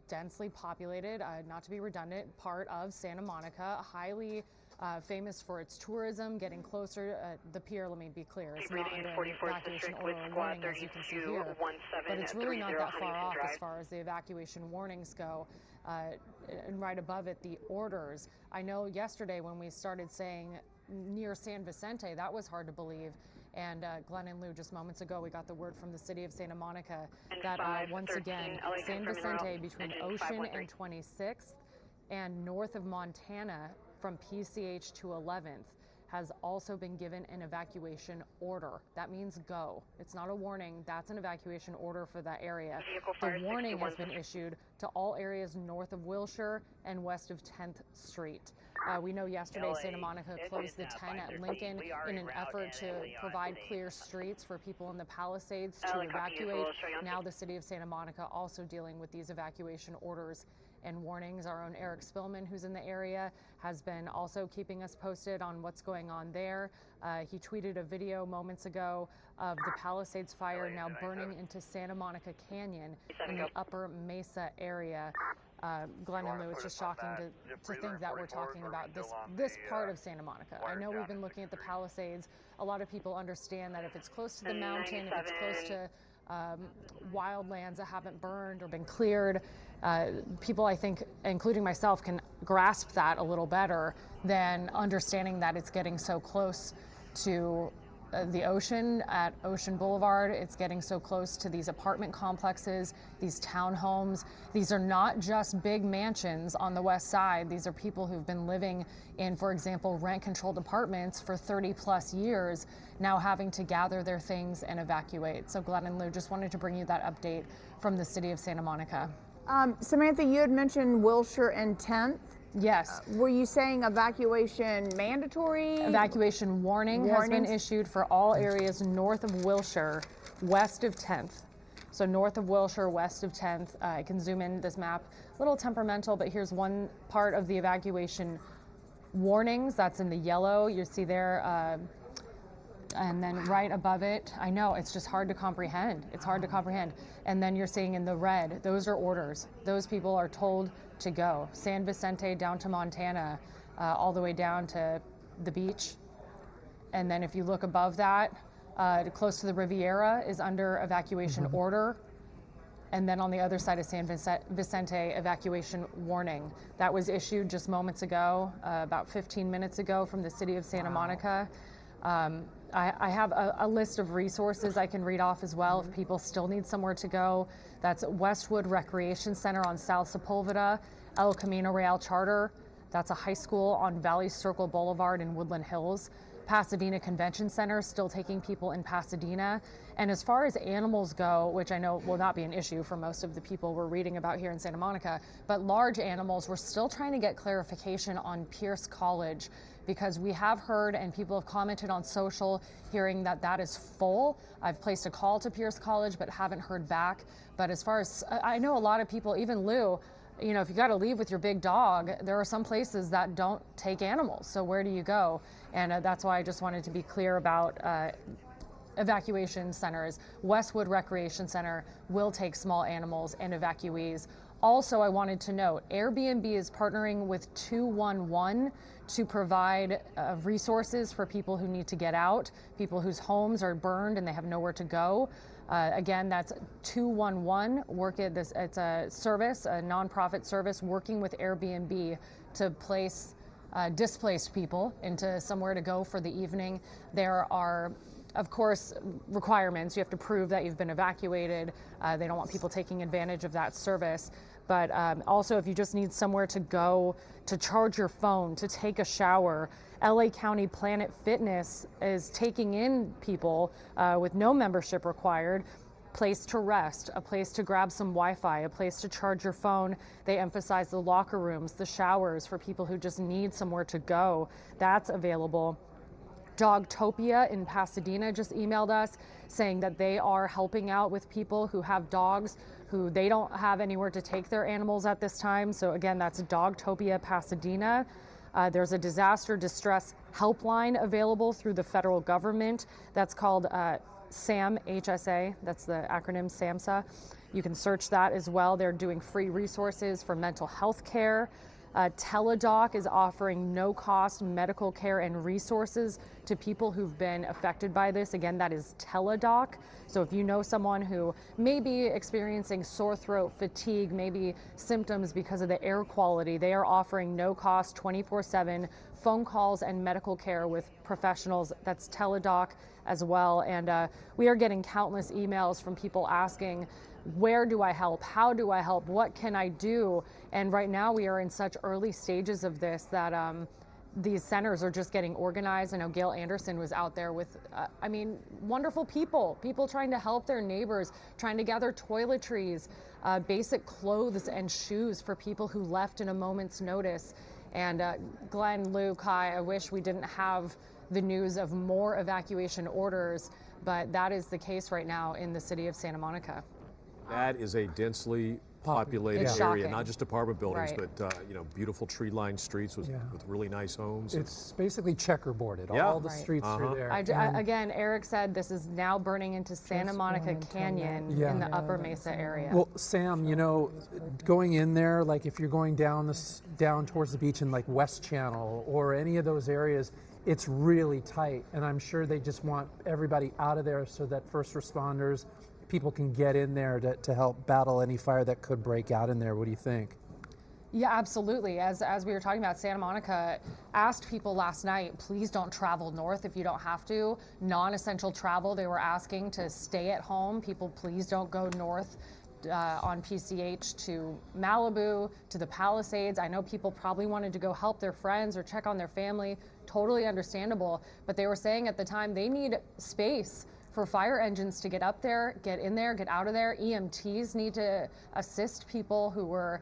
densely populated, not to be redundant, part of Santa Monica, highly famous for its tourism, getting closer. The pier, let me be clear, it's not under an evacuation order or warning, as you can see here, but it's really not that far off as far as the evacuation warnings go. And right above it, the orders. I know yesterday when we started saying near San Vicente, that was hard to believe. And Glenn and Lou, just moments ago, we got the word from the city of Santa Monica that once again, San Vicente between Ocean and 26th and north of Montana from PCH to 11th has also been given an evacuation order. That means go. It's not a warning. That's an evacuation order for that area. The warning has been issued to all areas north of Wilshire and west of 10th Street. We know yesterday Santa Monica closed the 10 at Lincoln in an effort to provide clear streets for people in the Palisades to evacuate. Now the city of Santa Monica also dealing with these evacuation orders and warnings. Our own Eric Spillman, who's in the area, has been also keeping us posted on what's going on there. He tweeted a video moments ago of the Palisades fire now burning into Santa Monica Canyon in the Upper Mesa area. Glenn and Lou, it's just shocking to think that we're talking about this part of Santa Monica. I know we've been looking at the Palisades. A lot of people understand that if it's close to the mountain, if it's close to wildlands that haven't burned or been cleared, people, I think, including myself, can grasp that a little better than understanding that it's getting so close to the ocean at Ocean Boulevard. It's getting so close to these apartment complexes, these townhomes. These are not just big mansions on the west side. These are people who've been living in, for example, rent-controlled apartments for 30 plus years, now having to gather their things and evacuate. So Glenn and Lou, just wanted to bring you that update from the city of Santa Monica. Samantha, you had mentioned Wilshire and 10th. Yes. Were you saying evacuation mandatory? Evacuation warning has been issued for all areas north of Wilshire, west of 10th. So north of Wilshire, west of 10th. I can zoom in this map. A little temperamental, but here's one part of the evacuation warnings. That's in the yellow. You see there. And then right above it, I know it's just hard to comprehend. It's hard to comprehend. And then you're seeing in the red, those are orders. Those people are told to go. San Vicente down to Montana, all the way down to the beach. And then if you look above that, close to the Riviera is under evacuation order. And then on the other side of San Vicente, evacuation warning. That was issued just moments ago, about 15 minutes ago from the city of Santa Monica. I have a list of resources I can read off as well if people still need somewhere to go. That's Westwood Recreation Center on South Sepulveda, El Camino Real Charter. That's a high school on Valley Circle Boulevard in Woodland Hills. Pasadena Convention Center, still taking people in Pasadena. And as far as animals go, which I know will not be an issue for most of the people we're reading about here in Santa Monica, but large animals, we're still trying to get clarification on Pierce College, because we have heard and people have commented on social hearing that that is full. I've placed a call to Pierce College but haven't heard back. But as far as I know, a lot of people, even Lou, you know, if you got to leave with your big dog, there are some places that don't take animals. So where do you go? And that's why I just wanted to be clear about evacuation centers. Westwood Recreation Center will take small animals and evacuees. Also, I wanted to note, Airbnb is partnering with 211 to provide resources for people who need to get out, people whose homes are burned and they have nowhere to go. Again, that's 211. It's a service, a nonprofit service working with Airbnb to place displaced people into somewhere to go for the evening. There are, of course, requirements. You have to prove that you've been evacuated. They don't want people taking advantage of that service. But also, if you just need somewhere to go, to charge your phone, to take a shower, LA County Planet Fitness is taking in people with no membership required, place to rest, a place to grab some Wi-Fi, a place to charge your phone. They emphasize the locker rooms, the showers for people who just need somewhere to go. That's available. Dogtopia in Pasadena just emailed us saying that they are helping out with people who have dogs who they don't have anywhere to take their animals at this time. So again, that's Dogtopia Pasadena. There's a disaster distress helpline available through the federal government. That's called SAM HSA. That's the acronym SAMHSA. You can search that as well. They're doing free resources for mental health care. Teladoc is offering no-cost medical care and resources to people who've been affected by this. Again, that is Teladoc. So if you know someone who may be experiencing sore throat, fatigue, maybe symptoms because of the air quality, they are offering no-cost 24/7 phone calls and medical care with professionals. That's Teladoc as well. And we are getting countless emails from people asking, where do I help? How do I help? What can I do? And right now we are in such early stages of this that these centers are just getting organized. I know Gail Anderson was out there with, wonderful people trying to help their neighbors, trying to gather toiletries, basic clothes and shoes for people who left in a moment's notice. And Glenn, Lou, Kai, I wish we didn't have the news of more evacuation orders, but that is the case right now in the city of Santa Monica. That is a densely populated It's area, shocking. not just apartment buildings, Right. but beautiful tree-lined streets with really nice homes. It's basically checkerboarded. Yeah. All the streets are there. Again, Eric said this is now burning into Santa Monica Canyon in the Upper Mesa area. Well, Sam, going in there, like if you're going down towards the beach in like West Channel or any of those areas, it's really tight, and I'm sure they just want everybody out of there so that first responders, people can get in there to help battle any fire that could break out in there. What do you think? Yeah, absolutely. As we were talking about, Santa Monica asked people last night, please don't travel north if you don't have to. Non-essential travel, they were asking to stay at home. People, please don't go north on PCH to Malibu, to the Palisades. I know people probably wanted to go help their friends or check on their family. Totally understandable. But they were saying at the time they need space for fire engines to get up there, get in there, get out of there. EMTs need to assist people who were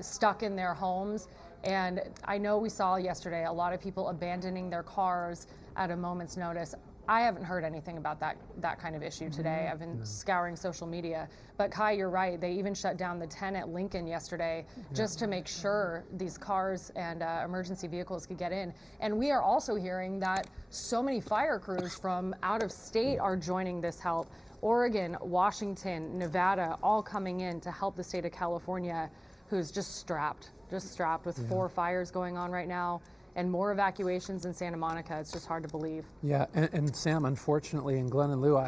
stuck in their homes. And I know we saw yesterday a lot of people abandoning their cars at a moment's notice. I haven't heard anything about that kind of issue today. I've been scouring social media. But Kai, you're right. They even shut down the 10 at Lincoln yesterday just to make sure these cars and emergency vehicles could get in. And we are also hearing that so many fire crews from out of state are joining this help. Oregon, Washington, Nevada, all coming in to help the state of California, who's just strapped with 4 fires going on right now. And more evacuations in Santa Monica. It's just hard to believe. Yeah, and Sam, unfortunately, and Glenn and Lou,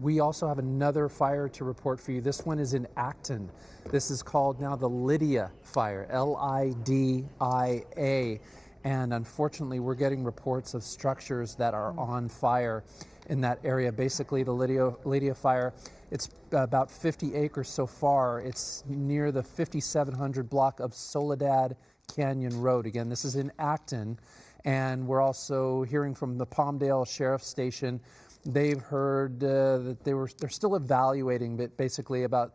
we also have another fire to report for you. This one is in Acton. This is called now the Lydia Fire, Lidia. And unfortunately, we're getting reports of structures that are on fire in that area. Basically, the Lydia Fire, it's about 50 acres so far. It's near the 5700 block of Soledad Canyon Road. Again, this is in Acton, and we're also hearing from the Palmdale Sheriff's Station. They've heard that they're still evaluating, but basically about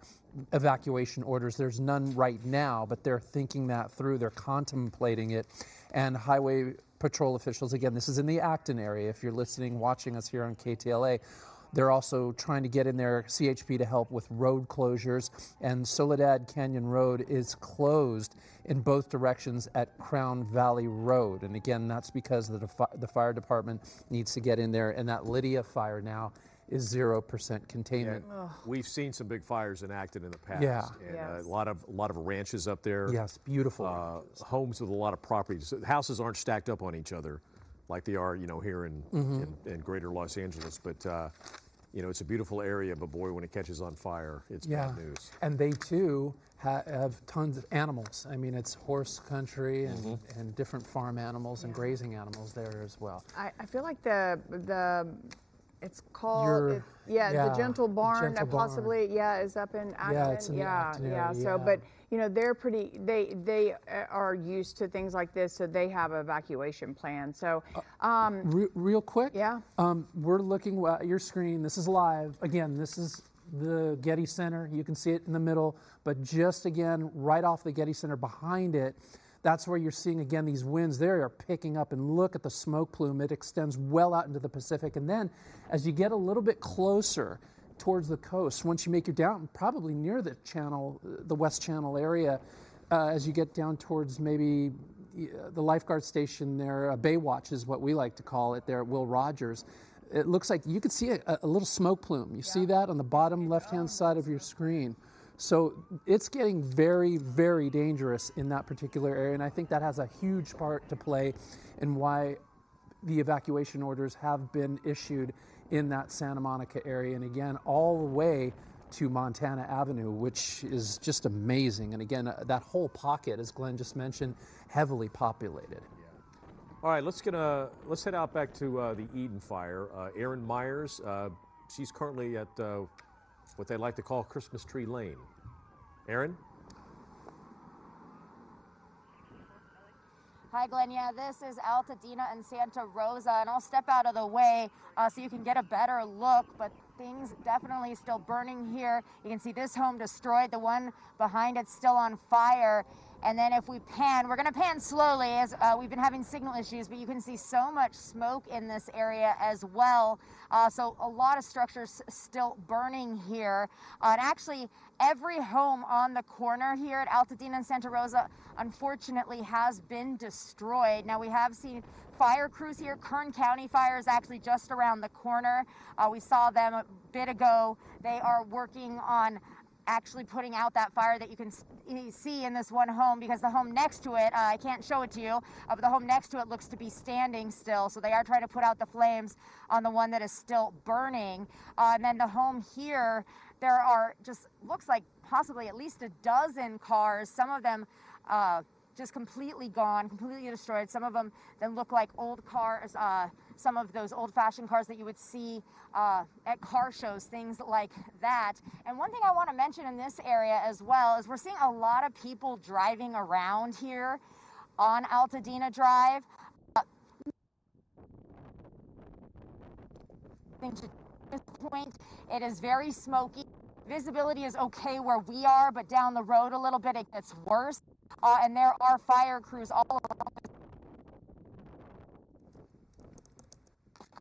evacuation orders. There's none right now, but they're thinking that through. They're contemplating it. And highway patrol officials, again, this is in the Acton area. If you're listening, watching us here on KTLA, they're also trying to get in there, CHP, to help with road closures. And Soledad Canyon Road is closed in both directions at Crown Valley Road. And again, that's because the fire department needs to get in there. And that Lydia fire now is 0% containment. Yeah. We've seen some big fires in Acton in the past. Yeah. And a lot of ranches up there. Yes, beautiful. Homes with a lot of properties. Houses aren't stacked up on each other like they are, here in Greater Los Angeles. But you know, it's a beautiful area, but boy, when it catches on fire, it's bad news. And they too have tons of animals. I mean, it's horse country and different farm animals and grazing animals there as well. I feel like it's called, the Gentle Barn, possibly, is up in Acton. Yeah, it's in the Acton area, so, but, you know, they're pretty, they are used to things like this, so they have an evacuation plan. So, real quick, we're looking at your screen. This is live. Again, this is the Getty Center. You can see it in the middle, but just again, right off the Getty Center behind it, that's where you're seeing, again, these winds. They are picking up, and look at the smoke plume. It extends well out into the Pacific. And then as you get a little bit closer towards the coast, once you make your down, probably near the channel, the West Channel area, as you get down towards maybe the lifeguard station there, Baywatch is what we like to call it there at Will Rogers, it looks like you could see a little smoke plume. You see that on the bottom left-hand side of your screen. So it's getting very, very dangerous in that particular area, and I think that has a huge part to play in why the evacuation orders have been issued in that Santa Monica area, and again, all the way to Montana Avenue, which is just amazing. And again, that whole pocket, as Glenn just mentioned, heavily populated. All right, let's head out back to the Eden fire. Erin Myers, she's currently at what they like to call Christmas Tree Lane. Erin? Hi, Glenn. Yeah, this is Altadena and Santa Rosa, and I'll step out of the way so you can get a better look, but things definitely still burning here. You can see this home destroyed, the one behind it's still on fire. And then if we pan, we're going to pan slowly as we've been having signal issues, but you can see so much smoke in this area as well. So a lot of structures still burning here. And actually, every home on the corner here at Altadena and Santa Rosa, unfortunately, has been destroyed. Now, we have seen fire crews here. Kern County Fire is actually just around the corner. We saw them a bit ago. They are working on actually putting out that fire that you can see in this one home, because the home next to it, I can't show it to you, but the home next to it looks to be standing still. So they are trying to put out the flames on the one that is still burning. And then the home here, there are just, looks like possibly at least a dozen cars, some of them just completely gone, completely destroyed. Some of them then look like old cars, some of those old-fashioned cars that you would see at car shows, things like that. And one thing I want to mention in this area as well is we're seeing a lot of people driving around here on Altadena Drive. At this point, it is very smoky. Visibility is okay where we are, but down the road a little bit it gets worse. And there are fire crews all around.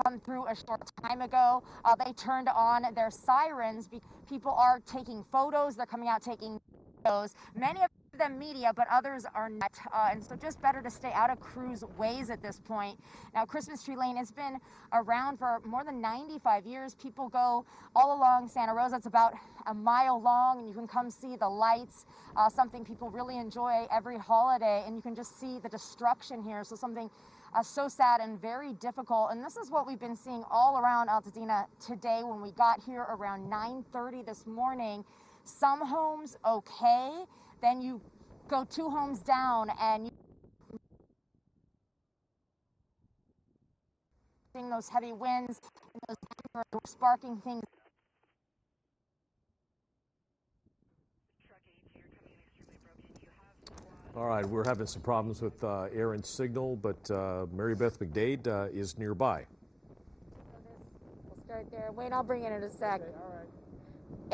Come through a short time ago. They turned on their sirens. People are taking photos. They're coming out taking videos. Many of them media, but others are not. And so just better to stay out of crews' ways at this point. Now, Christmas Tree Lane has been around for more than 95 years. People go all along Santa Rosa. It's about a mile long, and you can come see the lights, something people really enjoy every holiday, and you can just see the destruction here. So something so sad and very difficult. And this is what we've been seeing all around Altadena today. When we got here around 9:30 this morning, some homes okay, then you go 2 homes down and you seeing those heavy winds and those sparking things. All right, we're having some problems with Erin's signal, but Mary Beth McDade is nearby. We'll start there. Wayne, I'll bring it in a sec. Okay,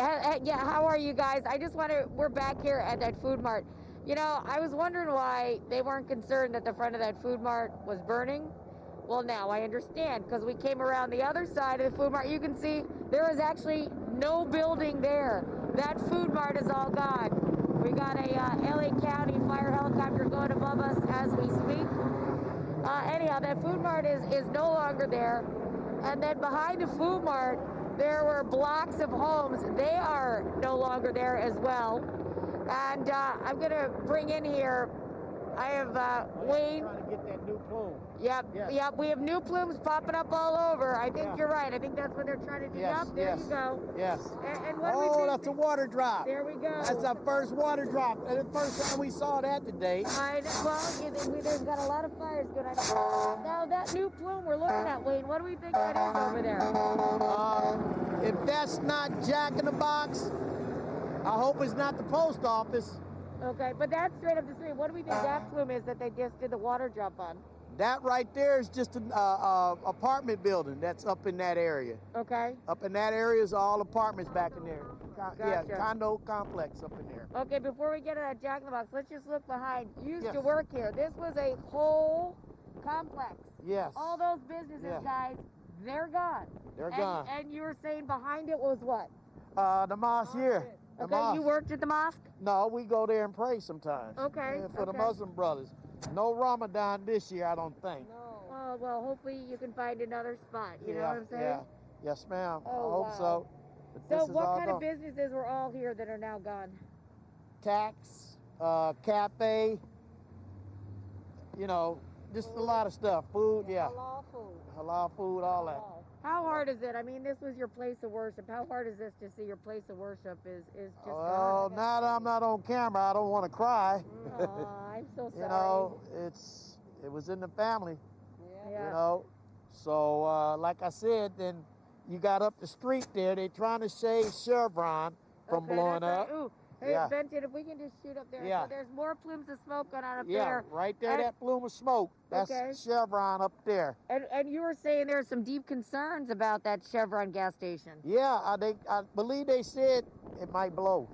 all right. Yeah, how are you guys? I just want to, we're back here at that food mart. You know, I was wondering why they weren't concerned that the front of that food mart was burning. Well, now I understand, because we came around the other side of the food mart. You can see there is actually no building there. That food mart is all gone. We got a LA County fire helicopter going above us as we speak. Anyhow, that food mart is no longer there. And then behind the food mart, there were blocks of homes. They are no longer there as well. And I'm going to bring in here I have Wayne. Trying to get that new plume. Yep, Yes. yep. We have new plumes popping up all over. I think you're right. I think that's what they're trying to dig up. There you go. Yes. And what do we think? That's a water drop. There we go. That's our first water drop. And the first time we saw that today. I know. Well, there's got a lot of fires going on. Now that new plume we're looking at, Wayne, what do we think that is over there? If that's not Jack in the Box, I hope it's not the post office. Okay, but that's straight up the street. What do we think that plume is that they just did the water drop on? That right there is just an apartment building that's up in that area. Okay. Up in that area is all apartments back in there. Yeah, Gotcha. condo complex up in there. Okay, before we get to that Jack in the Box, let's just look behind. You used Yes. to work here. This was a whole complex. Yes. All those businesses, guys, they're gone. They're gone. And you were saying behind it was what? The mosque here. The Okay, mosque. you worked at the mosque? No, we go there and pray sometimes. Okay. Yeah, for the Muslim brothers. No Ramadan this year, I don't think. Oh, well, hopefully you can find another spot. You know what I'm saying? Yeah. Yes, ma'am. Oh, I hope wow. so. But So this is what all kind of gone. businesses were all here that are now gone? Tax, cafe, you know, just a lot of stuff. Food, yeah. Halal food. Halal food, all that. How hard is it? I mean, this was your place of worship. How hard is this to see your place of worship is just Well, now that I'm not on camera, I don't want to cry. Aw, I'm so sorry. You know, it was in the family. Yeah. You know, so like I said, then you got up the street there. They're trying to save Chevron from blowing up. Ooh. Hey, Yeah. Benton, if we can just shoot up there. Yeah. So there's more plumes of smoke going on up Yeah, there. right there, And- that plume of smoke. That's Okay. Chevron up there. And you were saying there's some deep concerns about that Chevron gas station. Yeah, I believe they said it might blow.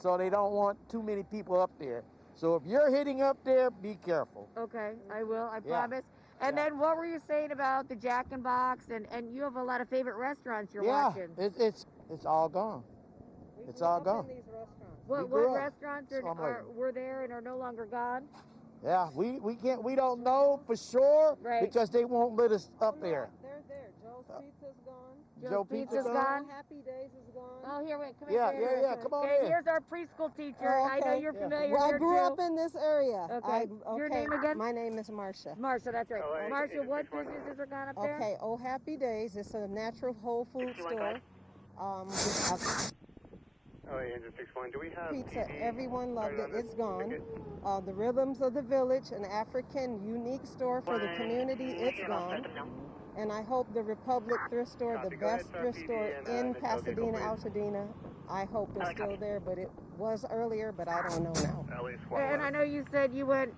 So they don't want too many people up there. So if you're hitting up there, be careful. Okay, I will, I Yeah. promise. And then what were you saying about the Jack in Box? And you have a lot of favorite restaurants you're watching. It's all gone. It's all gone. What grew up. restaurants were there and are no longer gone? Yeah, we don't know for sure Right. because they won't let us up there. They're there. Joe's Pizza's gone. Joe Pizza's gone? Happy Days is gone. Oh, here, wait, come Yeah, here. yeah, come on Okay, in. here's our preschool teacher. Oh, I know okay. you're familiar Well, I here, grew too. up in this area. Okay. Your name again? My name is Marcia. Marsha, that's right. Marsha, what businesses are gone up there? Okay, Oh Happy Days. It's a natural whole food store. Engine 61, do we have Pizza, everyone loved it. It's gone. The Rhythms of the Village, an African unique store for the community, it's gone. And I hope the Republic thrift store, the best thrift store in Pasadena, Altadena, I hope it's still there, but it was earlier, but I don't know now. And I know you said you went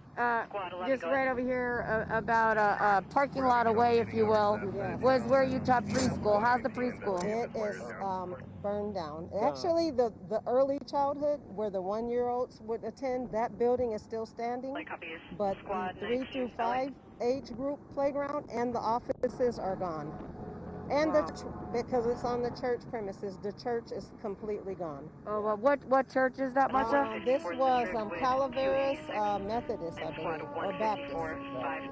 just right over here about a parking lot away, if you will, was where you taught preschool. How's the preschool? It is burned down. Actually, the early childhood where the 1-year-olds would attend, that building is still standing. But the 3 through 5 age group playground and the offices are gone. And because it's on the church premises, the church is completely gone. Oh, well, what church is that, Marsha? This was Calaveras Methodist, I believe, or Baptist.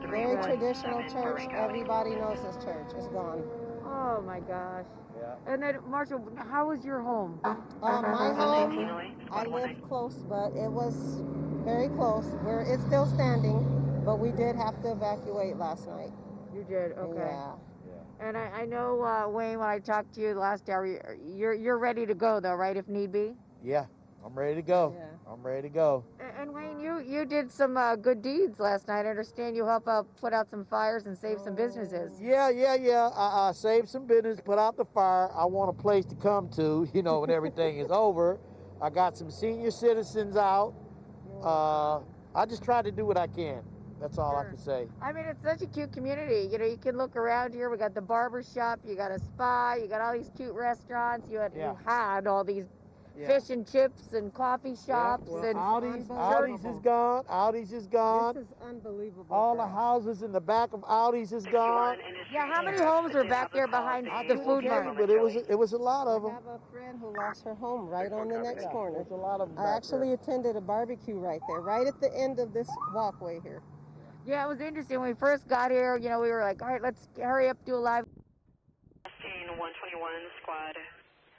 Very traditional church. Everybody knows this church. It's gone. Oh my gosh. Yeah. And then, Marsha, how was your home? My home, I lived close, but it was very close. It's still standing, but we did have to evacuate last night. You did, okay. Yeah. And I know, Wayne, when I talked to you last hour, you're ready to go, though, right, if need be? Yeah, I'm ready to go. Yeah. I'm ready to go. And Wayne, you did some good deeds last night. I understand you helped put out some fires and save some businesses. Yeah. I saved some business, put out the fire. I want a place to come to, you know, when everything is over. I got some senior citizens out. I just try to do what I can. That's all I can say. I mean, it's such a cute community. You know, you can look around here. We got the barber shop. You got a spa. You got all these cute restaurants. You had all these fish and chips and coffee shops. And Audi's is gone. Audi's is gone. This is unbelievable. All the houses in the back of Audi's is gone. Yeah, how many homes were back there behind the food mart? But it was a lot of them. I have a friend who lost her home right on the next corner. There's a lot of them. I actually attended a barbecue right there, right at the end of this walkway here. Yeah, it was interesting. When we first got here, you know, we were like, all right, let's hurry up, do a live. 121 squad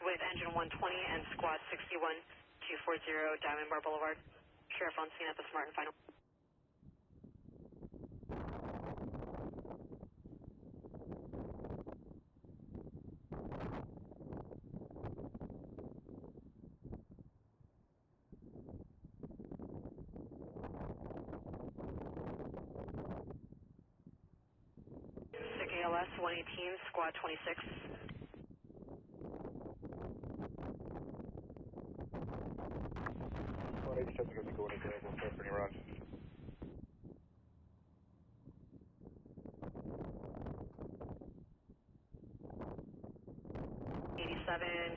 with engine 120 and squad 61 240 Diamond Bar Boulevard. Sheriff on scene at the Smart and Final. SOS 118, squad 26. 187 going to go available for any runs.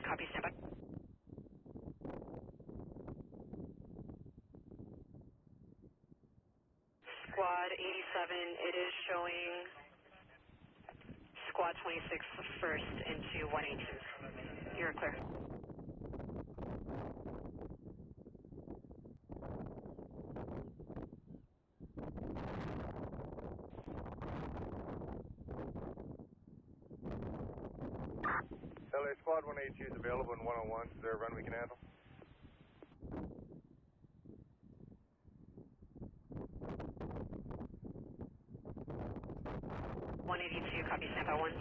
Copy, standby. Squad 87, it is showing squad 26 first into 118. You're clear. LA Squad 182 is available in 101. Is there a run we can handle? 182, copy, standby 1.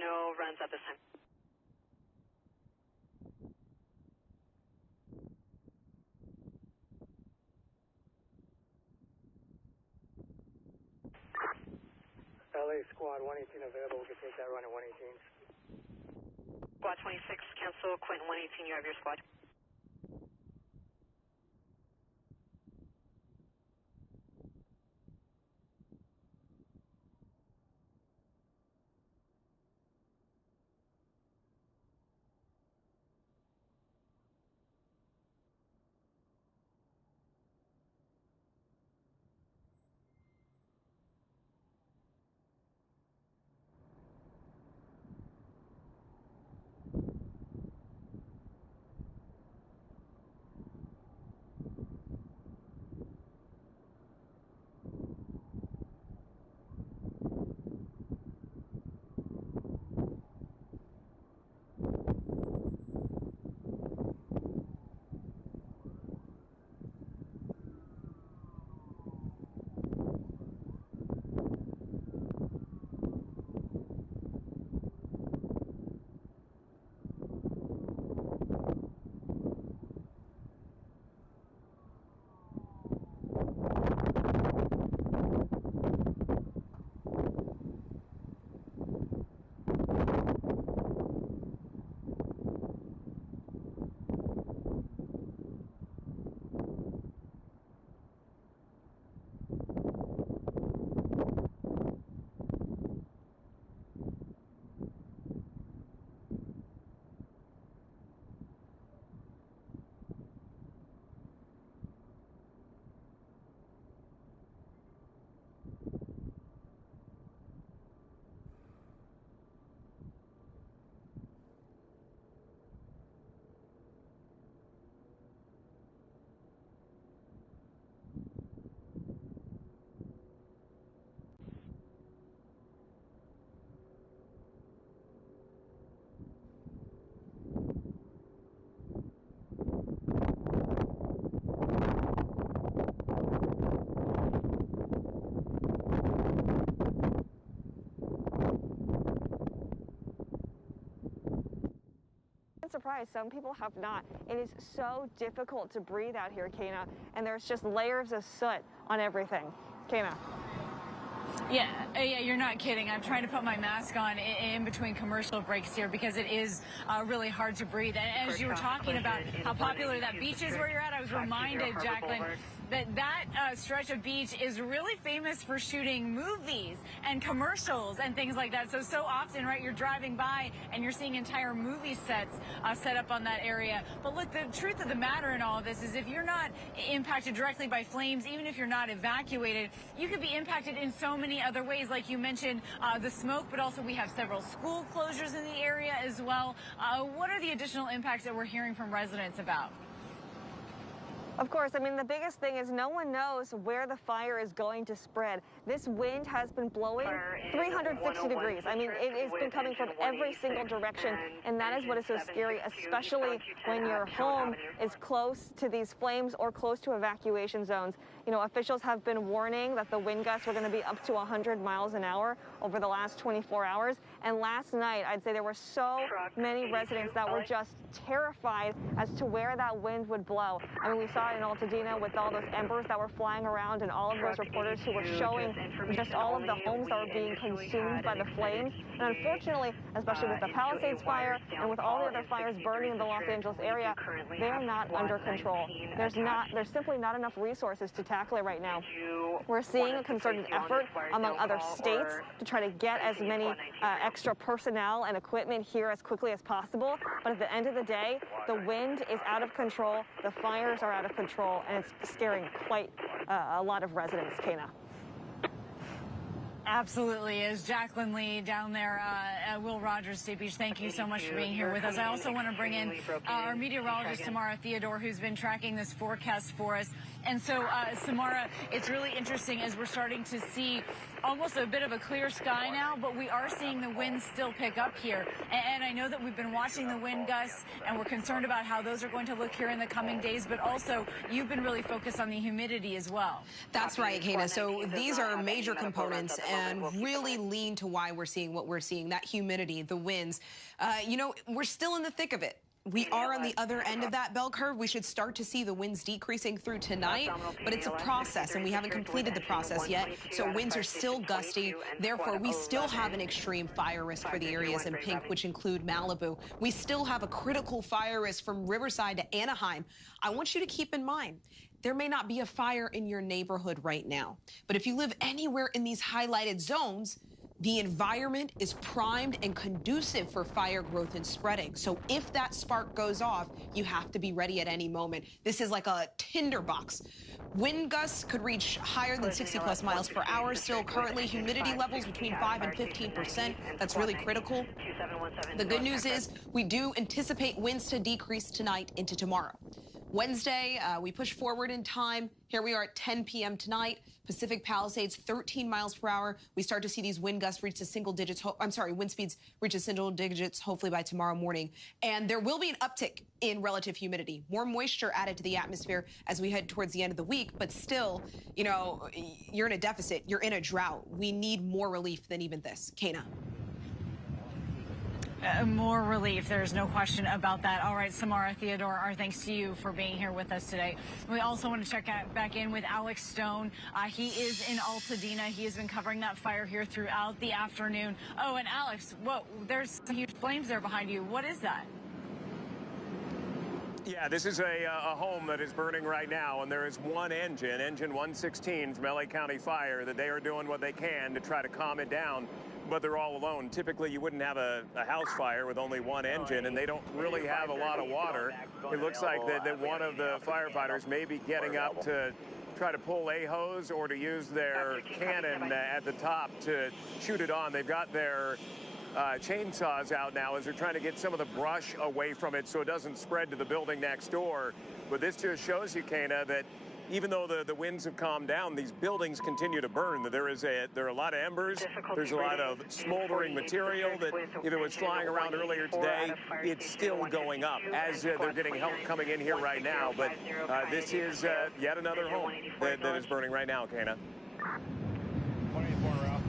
No runs at this time. LA Squad 118 available. We can take that run at 118. Squad 26, cancel. Quentin 118, you have your squad. Surprised some people have not. It is so difficult to breathe out here, Kana, and there's just layers of soot on everything. Kana. Yeah, you're not kidding. I'm trying to put my mask on in between commercial breaks here because it is really hard to breathe. And as you were talking about how popular that beach is where you're at, I was reminded, Jacqueline, that stretch of beach is really famous for shooting movies and commercials and things like that. So often, right, you're driving by and you're seeing entire movie sets set up on that area. But look, the truth of the matter in all of this is if you're not impacted directly by flames, even if you're not evacuated, you could be impacted in so many other ways. Like you mentioned, the smoke, but also we have several school closures in the area as well. What are the additional impacts that we're hearing from residents about? Of course, I mean, the biggest thing is no one knows where the fire is going to spread. This wind has been blowing 360 degrees. I mean, it has been coming from every single direction, and that is what is so scary, especially when your home is close to these flames or close to evacuation zones. You know, officials have been warning that the wind gusts were going to be up to 100 miles an hour over the last 24 hours. And last night, I'd say there were so many residents that were just terrified as to where that wind would blow. I mean, we saw it in Altadena with all those embers that were flying around and all of those reporters who were showing just all of the homes that were being consumed by the flames. And unfortunately, especially with the Palisades fire and with all the other fires burning in the Los Angeles area, they're not under control. There's simply not enough resources to tackle it right now. We're seeing a concerted effort among other states to try to get as many extra personnel and equipment here as quickly as possible. But at the end of the day, the wind is out of control, the fires are out of control, and it's scaring quite a lot of residents, Kana. Absolutely. Is Jacqueline Lee down there at Will Rogers State Beach? Thank you so much for being here with us. I also want to bring in our meteorologist, Samara Theodore, who's been tracking this forecast for us. And so, Samara, it's really interesting as we're starting to see almost a bit of a clear sky now, but we are seeing the winds still pick up here. And I know that we've been watching the wind gusts, and we're concerned about how those are going to look here in the coming days, but also you've been really focused on the humidity as well. That's right, Kana. So these are major components and really lean to why we're seeing what we're seeing, that humidity, the winds. You know, we're still in the thick of it. We are on the other end of that bell curve. We should start to see the winds decreasing through tonight, but it's a process, and we haven't completed the process yet, so winds are still gusty. Therefore, we still have an extreme fire risk for the areas in pink, which include Malibu. We still have a critical fire risk from Riverside to Anaheim. I want you to keep in mind, there may not be a fire in your neighborhood right now, but if you live anywhere in these highlighted zones, the environment is primed and conducive for fire growth and spreading. So if that spark goes off, you have to be ready at any moment. This is like a tinderbox. Wind gusts could reach higher than 60+ miles per hour. Still currently humidity levels between 5 and 15%. That's really critical. The good news is we do anticipate winds to decrease tonight into tomorrow. Wednesday, we push forward in time. Here we are at 10 p.m. tonight. Pacific Palisades, 13 miles per hour. We start to see these wind gusts reach to single digits. Wind speeds reach to single digits, hopefully by tomorrow morning. And there will be an uptick in relative humidity. More moisture added to the atmosphere as we head towards the end of the week. But still, you know, you're in a deficit. You're in a drought. We need more relief than even this. Kana. More relief. There's no question about that. All right, Samara Theodore, our thanks to you for being here with us today. We also want to check back in with Alex Stone. He is in Altadena. He has been covering that fire here throughout the afternoon. Oh, and Alex, whoa, there's some huge flames there behind you. What is that? Yeah, this is a home that is burning right now, and there is one engine 116 from LA County Fire, that they are doing what they can to try to calm it down, but they're all alone. Typically, you wouldn't have a house fire with only one engine, and they don't really have a lot of water. It looks like that one of the firefighters may be getting up to try to pull a hose or to use their cannon at the top to shoot it on. They've got their chainsaws out now as they're trying to get some of the brush away from it so it doesn't spread to the building next door. But this just shows you, Kana, that even though the winds have calmed down, these buildings continue to burn. There are a lot of embers. There's a lot of smoldering material that either was flying around earlier today. It's still going up as they're getting help coming in here right now. But this is yet another home that is burning right now, Kana.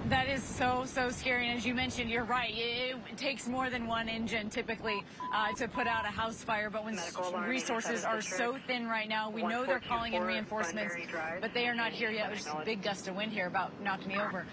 That is so scary. And as you mentioned, you're right. It takes more than one engine typically to put out a house fire. But when resources are so thin right now, we know they're calling in reinforcements, but they are not here yet. There's just a big gust of wind here about knocked me over.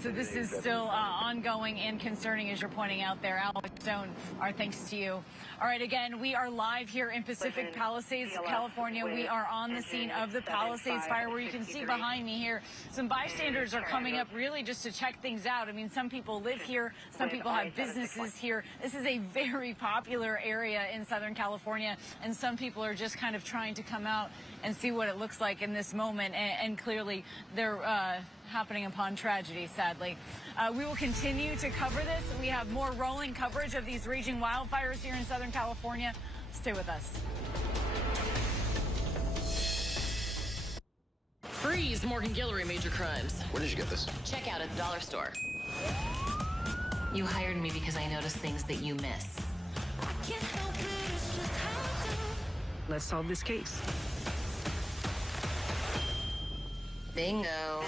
So this is still ongoing and concerning, as you're pointing out there. Alex Stone, our thanks to you. All right, again, we are live here in Pacific Palisades, California. We are on the scene of the Palisades fire, where you can see behind me here, some bystanders are coming up really just to check things out. I mean, some people live here, some people have businesses here. This is a very popular area in Southern California, and some people are just kind of trying to come out and see what it looks like in this moment, and clearly they're happening upon tragedy, sadly. We will continue to cover this. We have more rolling coverage of these raging wildfires here in Southern California. Stay with us. Freeze Morgan Guillory major crimes. Where did you get this? Check out at the dollar store. You hired me because I noticed things that you miss. Let's solve this case. Bingo. 7,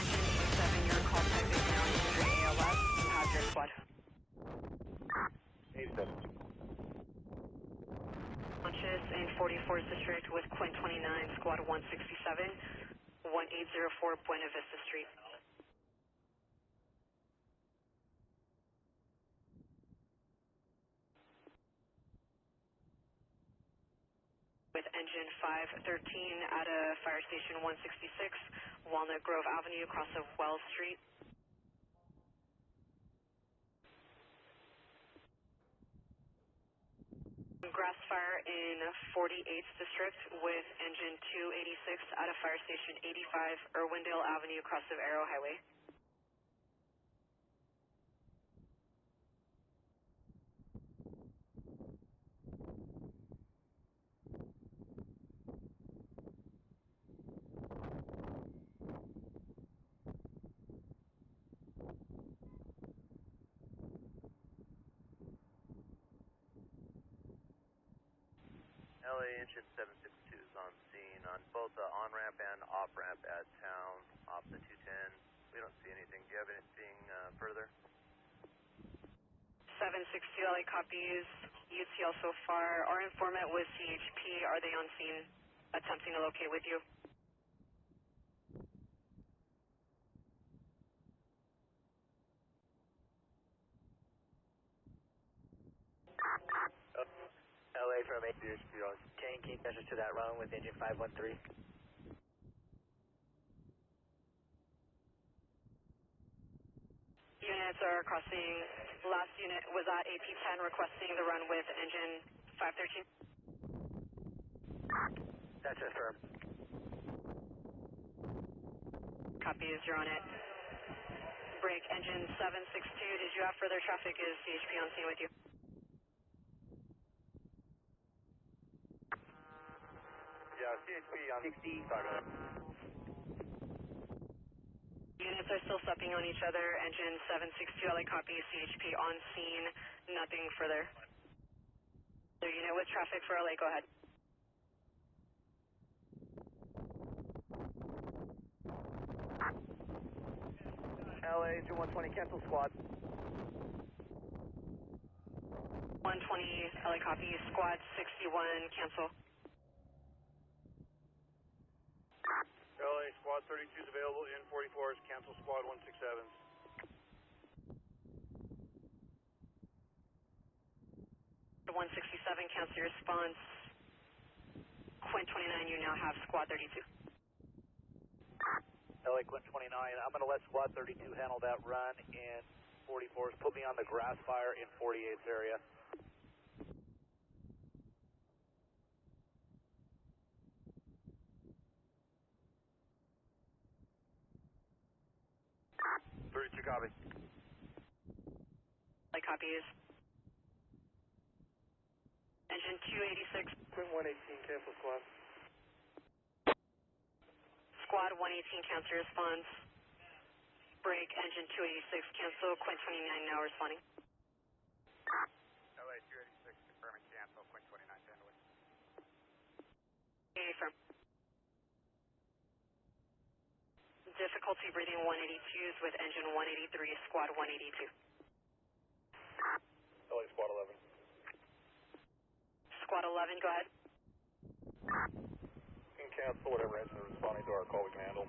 your call type is now entry ALS. You have your squad. 87. Conscious in 44th District with Quint 29, Squad 167, 1804 Buena Vista Street. With engine 513 at a fire station 166, Walnut Grove Avenue, across of Wells Street. Grass fire in 48th District with engine 286 at a fire station 85 Irwindale Avenue, across of Arrow Highway. LA engine 762 is on scene on both the on-ramp and off-ramp at town, off the 210. We don't see anything. Do you have anything further? 762 LA copies. UTL so far. Our informant was CHP. Are they on scene attempting to locate with you? LA from CHP on. Can you measure to that run with engine 513? Units are crossing. Last unit was at AP10 requesting the run with engine 513. That's affirmed. Copies, you're on it. Break engine 762. Did you have further traffic? Is CHP on scene with you? Yeah, CHP on 65. Units are still supping on each other. Engine 762 LA copy. CHP on scene. Nothing further. The unit with traffic for LA, go ahead. LA engine 120, cancel squad. 120 LA copy. Squad 61, cancel. LA squad 32 is available in 44s. Cancel squad 167s. 167, cancel your response. Quint 29, you now have squad 32. LA Quint 29, I'm going to let squad 32 handle that run in 44s. Put me on the grass fire in 48th area. Copy. Like copies. Engine 286. Quint 118, cancel squad. Squad 118, cancel response. Break engine 286, cancel. Quint 29 now responding. LA 286, confirming cancel. Quint 29, handling. Affirm. Difficulty breathing 182s with engine 183, squad 182. LA squad 11. Squad 11, go ahead. You can cancel whatever engine is responding to our call we can handle.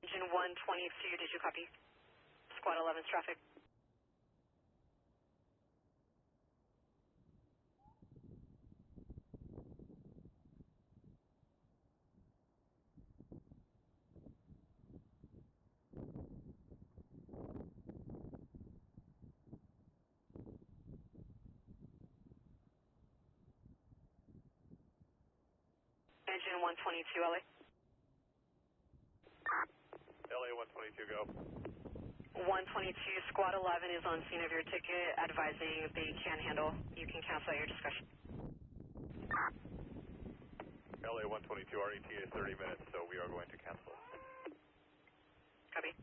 Engine 122, did you copy? Squad 11's traffic. Engine 122, LA. LA 122, go. 122, squad 11 is on scene of your ticket, advising they can handle. You can cancel at your discretion. LA 122, our ETA is 30 minutes, so we are going to cancel. Copy.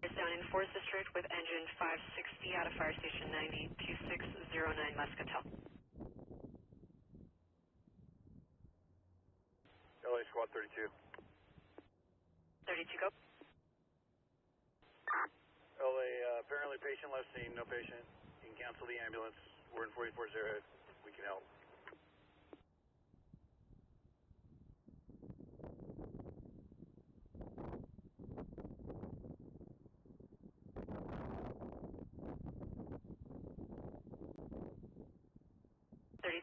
Is down in 4th District with engine 560 out of Fire Station 902609 Muscatel. LA Squad 32. 32 go. LA, apparently patient left scene, no patient. You can cancel the ambulance. We're in 44-0. We can help.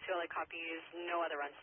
LA copies, no other runs.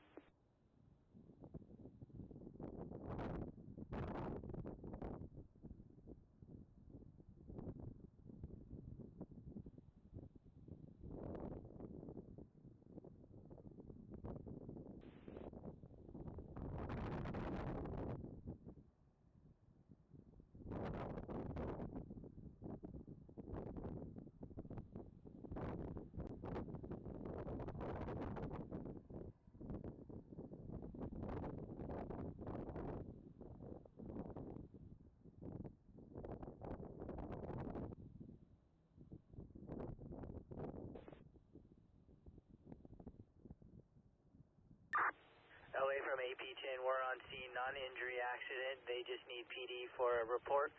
LA from AP10, we're on scene, non-injury accident. They just need PD for a report.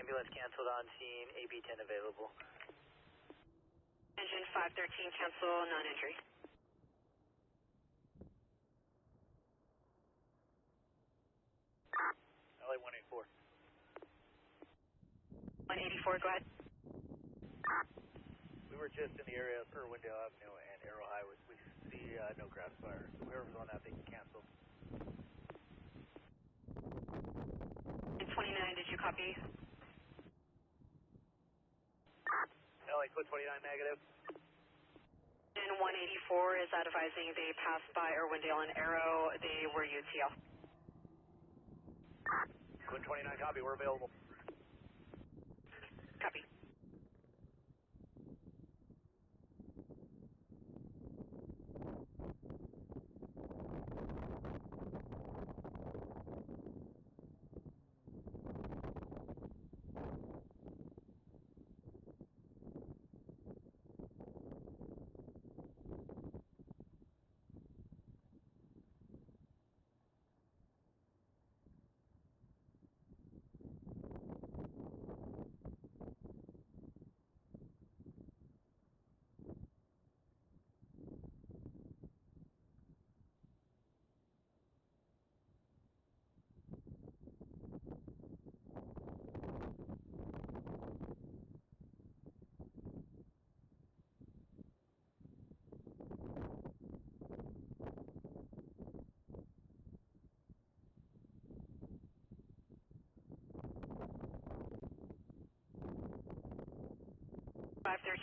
Ambulance canceled on scene, AP10 available. Engine 513 cancel, non-injury. LA 184. 184, go ahead. We were just in the area of Irwindale Avenue and Arrow Highway. We see no grass fire. So whoever's on that, they can cancel. And 29, did you copy? LA Quid 29 negative. And 184 is advising they passed by Irwindale and Arrow. They were UTL. Quid 29 copy, we're available. Copy.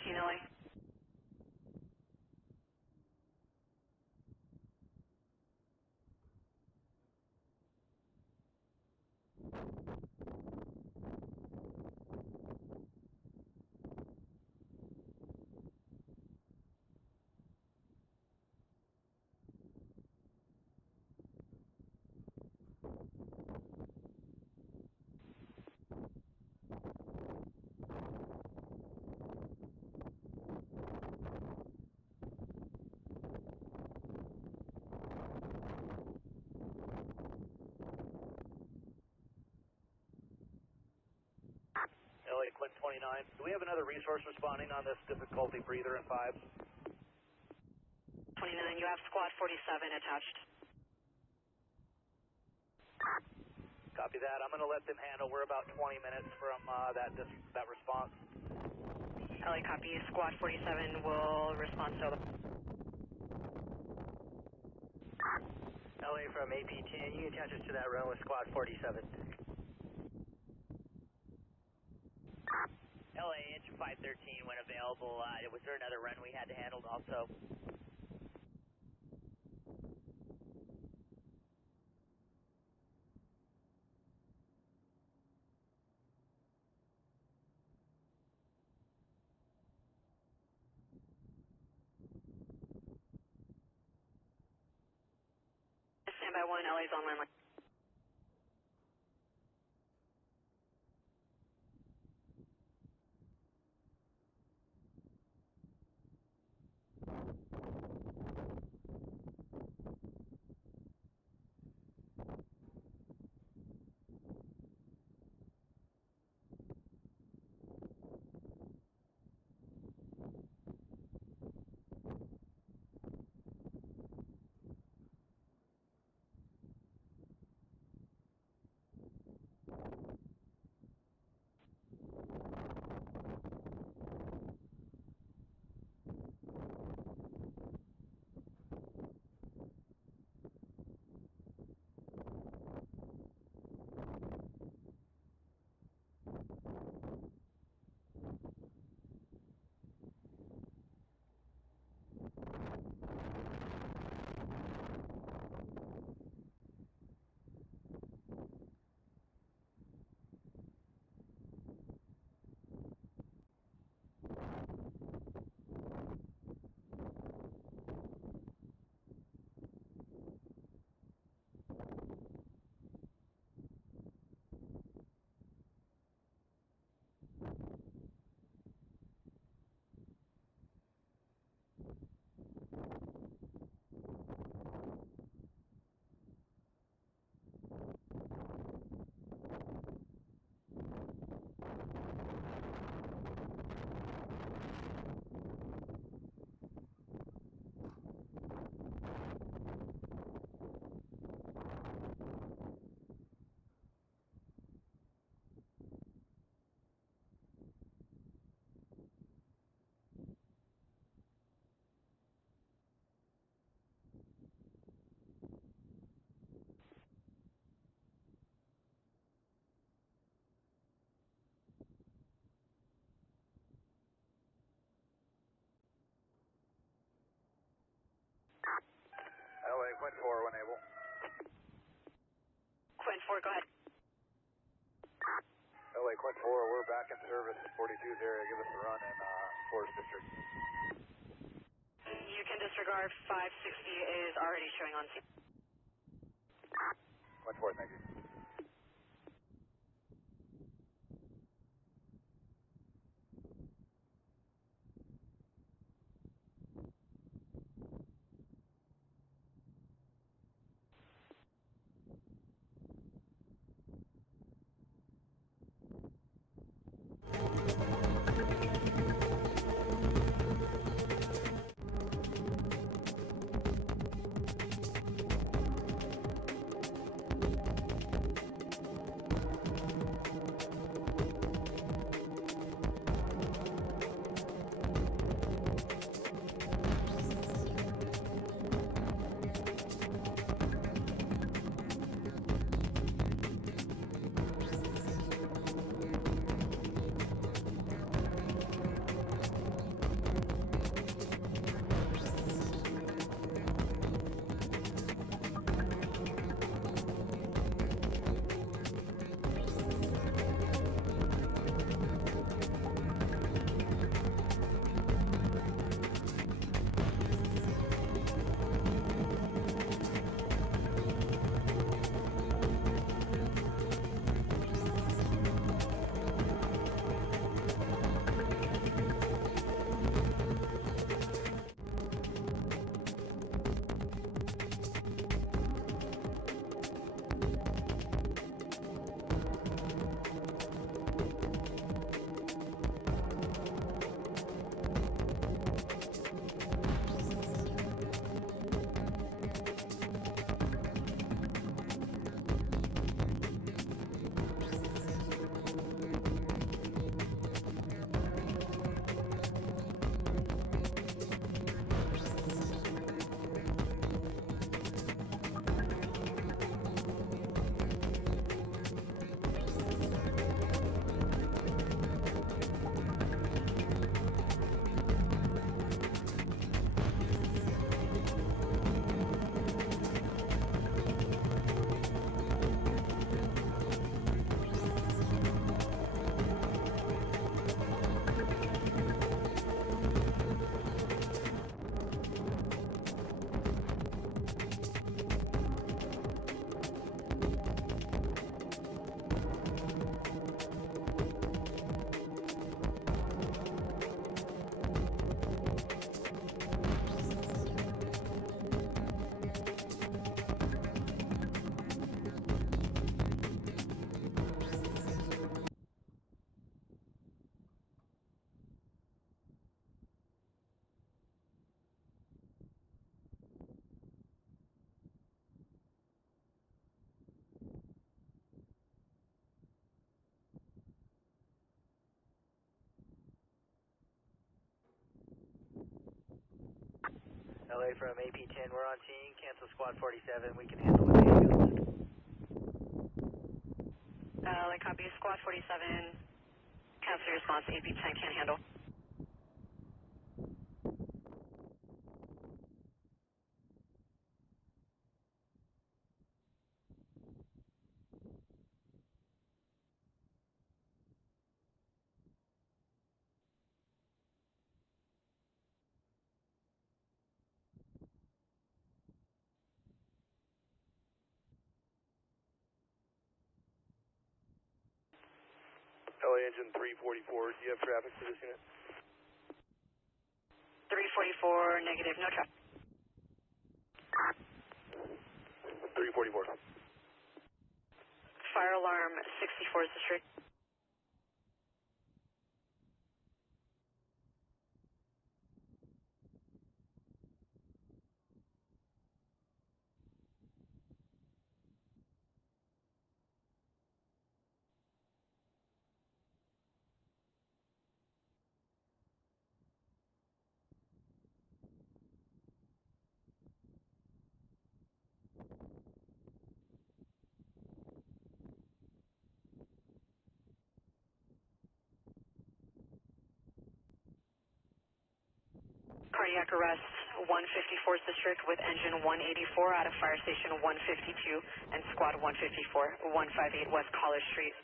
LA. LA Quid 29. Do we have another resource responding on this difficulty breather in 5? 29, you have squad 47 attached. Copy that. I'm going to let them handle. We're about 20 minutes from that response. LA copy. Squad 47 will respond solo. LA from AP10, you attach us to that run with Squad 47. LA, engine 513 when available. Was there another run we had to handle also? Standby 1, LA's on landline. LA, Quint 4 when able. Quint 4, go ahead. LA, Quint 4, we're back in service in 42's area. Give us a run in Forest District. You can disregard. 560 is already showing on scene. Quint 4, thank you. LA from AP10, we're on scene. Cancel squad 47. We can handle with the ambulance. LA copy, squad 47. Cancel your response. AP10 can't handle. LA engine 344, do you have traffic for this unit? 344, negative, no traffic. 344. Fire alarm 64 is the street. Cardiac arrest 154th District with engine 184 out of fire station 152 and squad 154, 158 West College Street.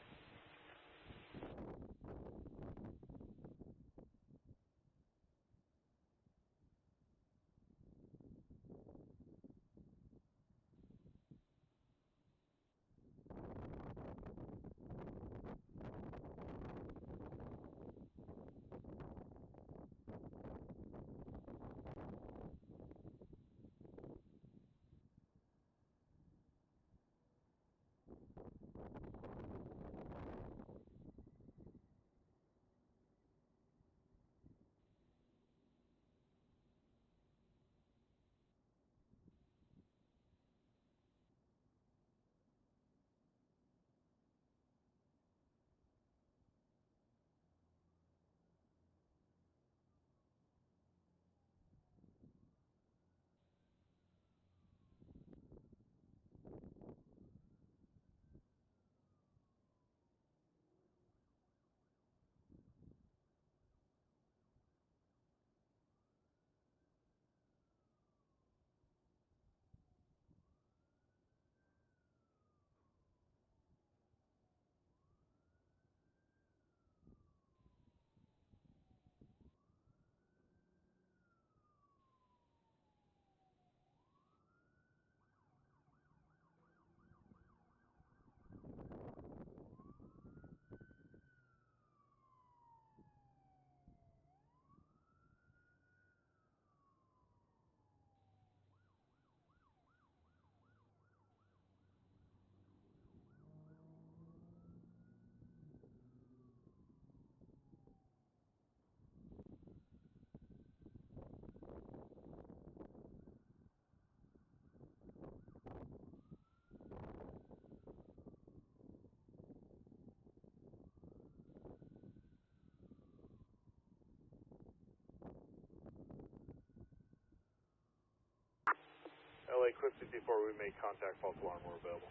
LA, quick 64, we make contact, false alarm, we're available.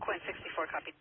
Quinn 64, copy.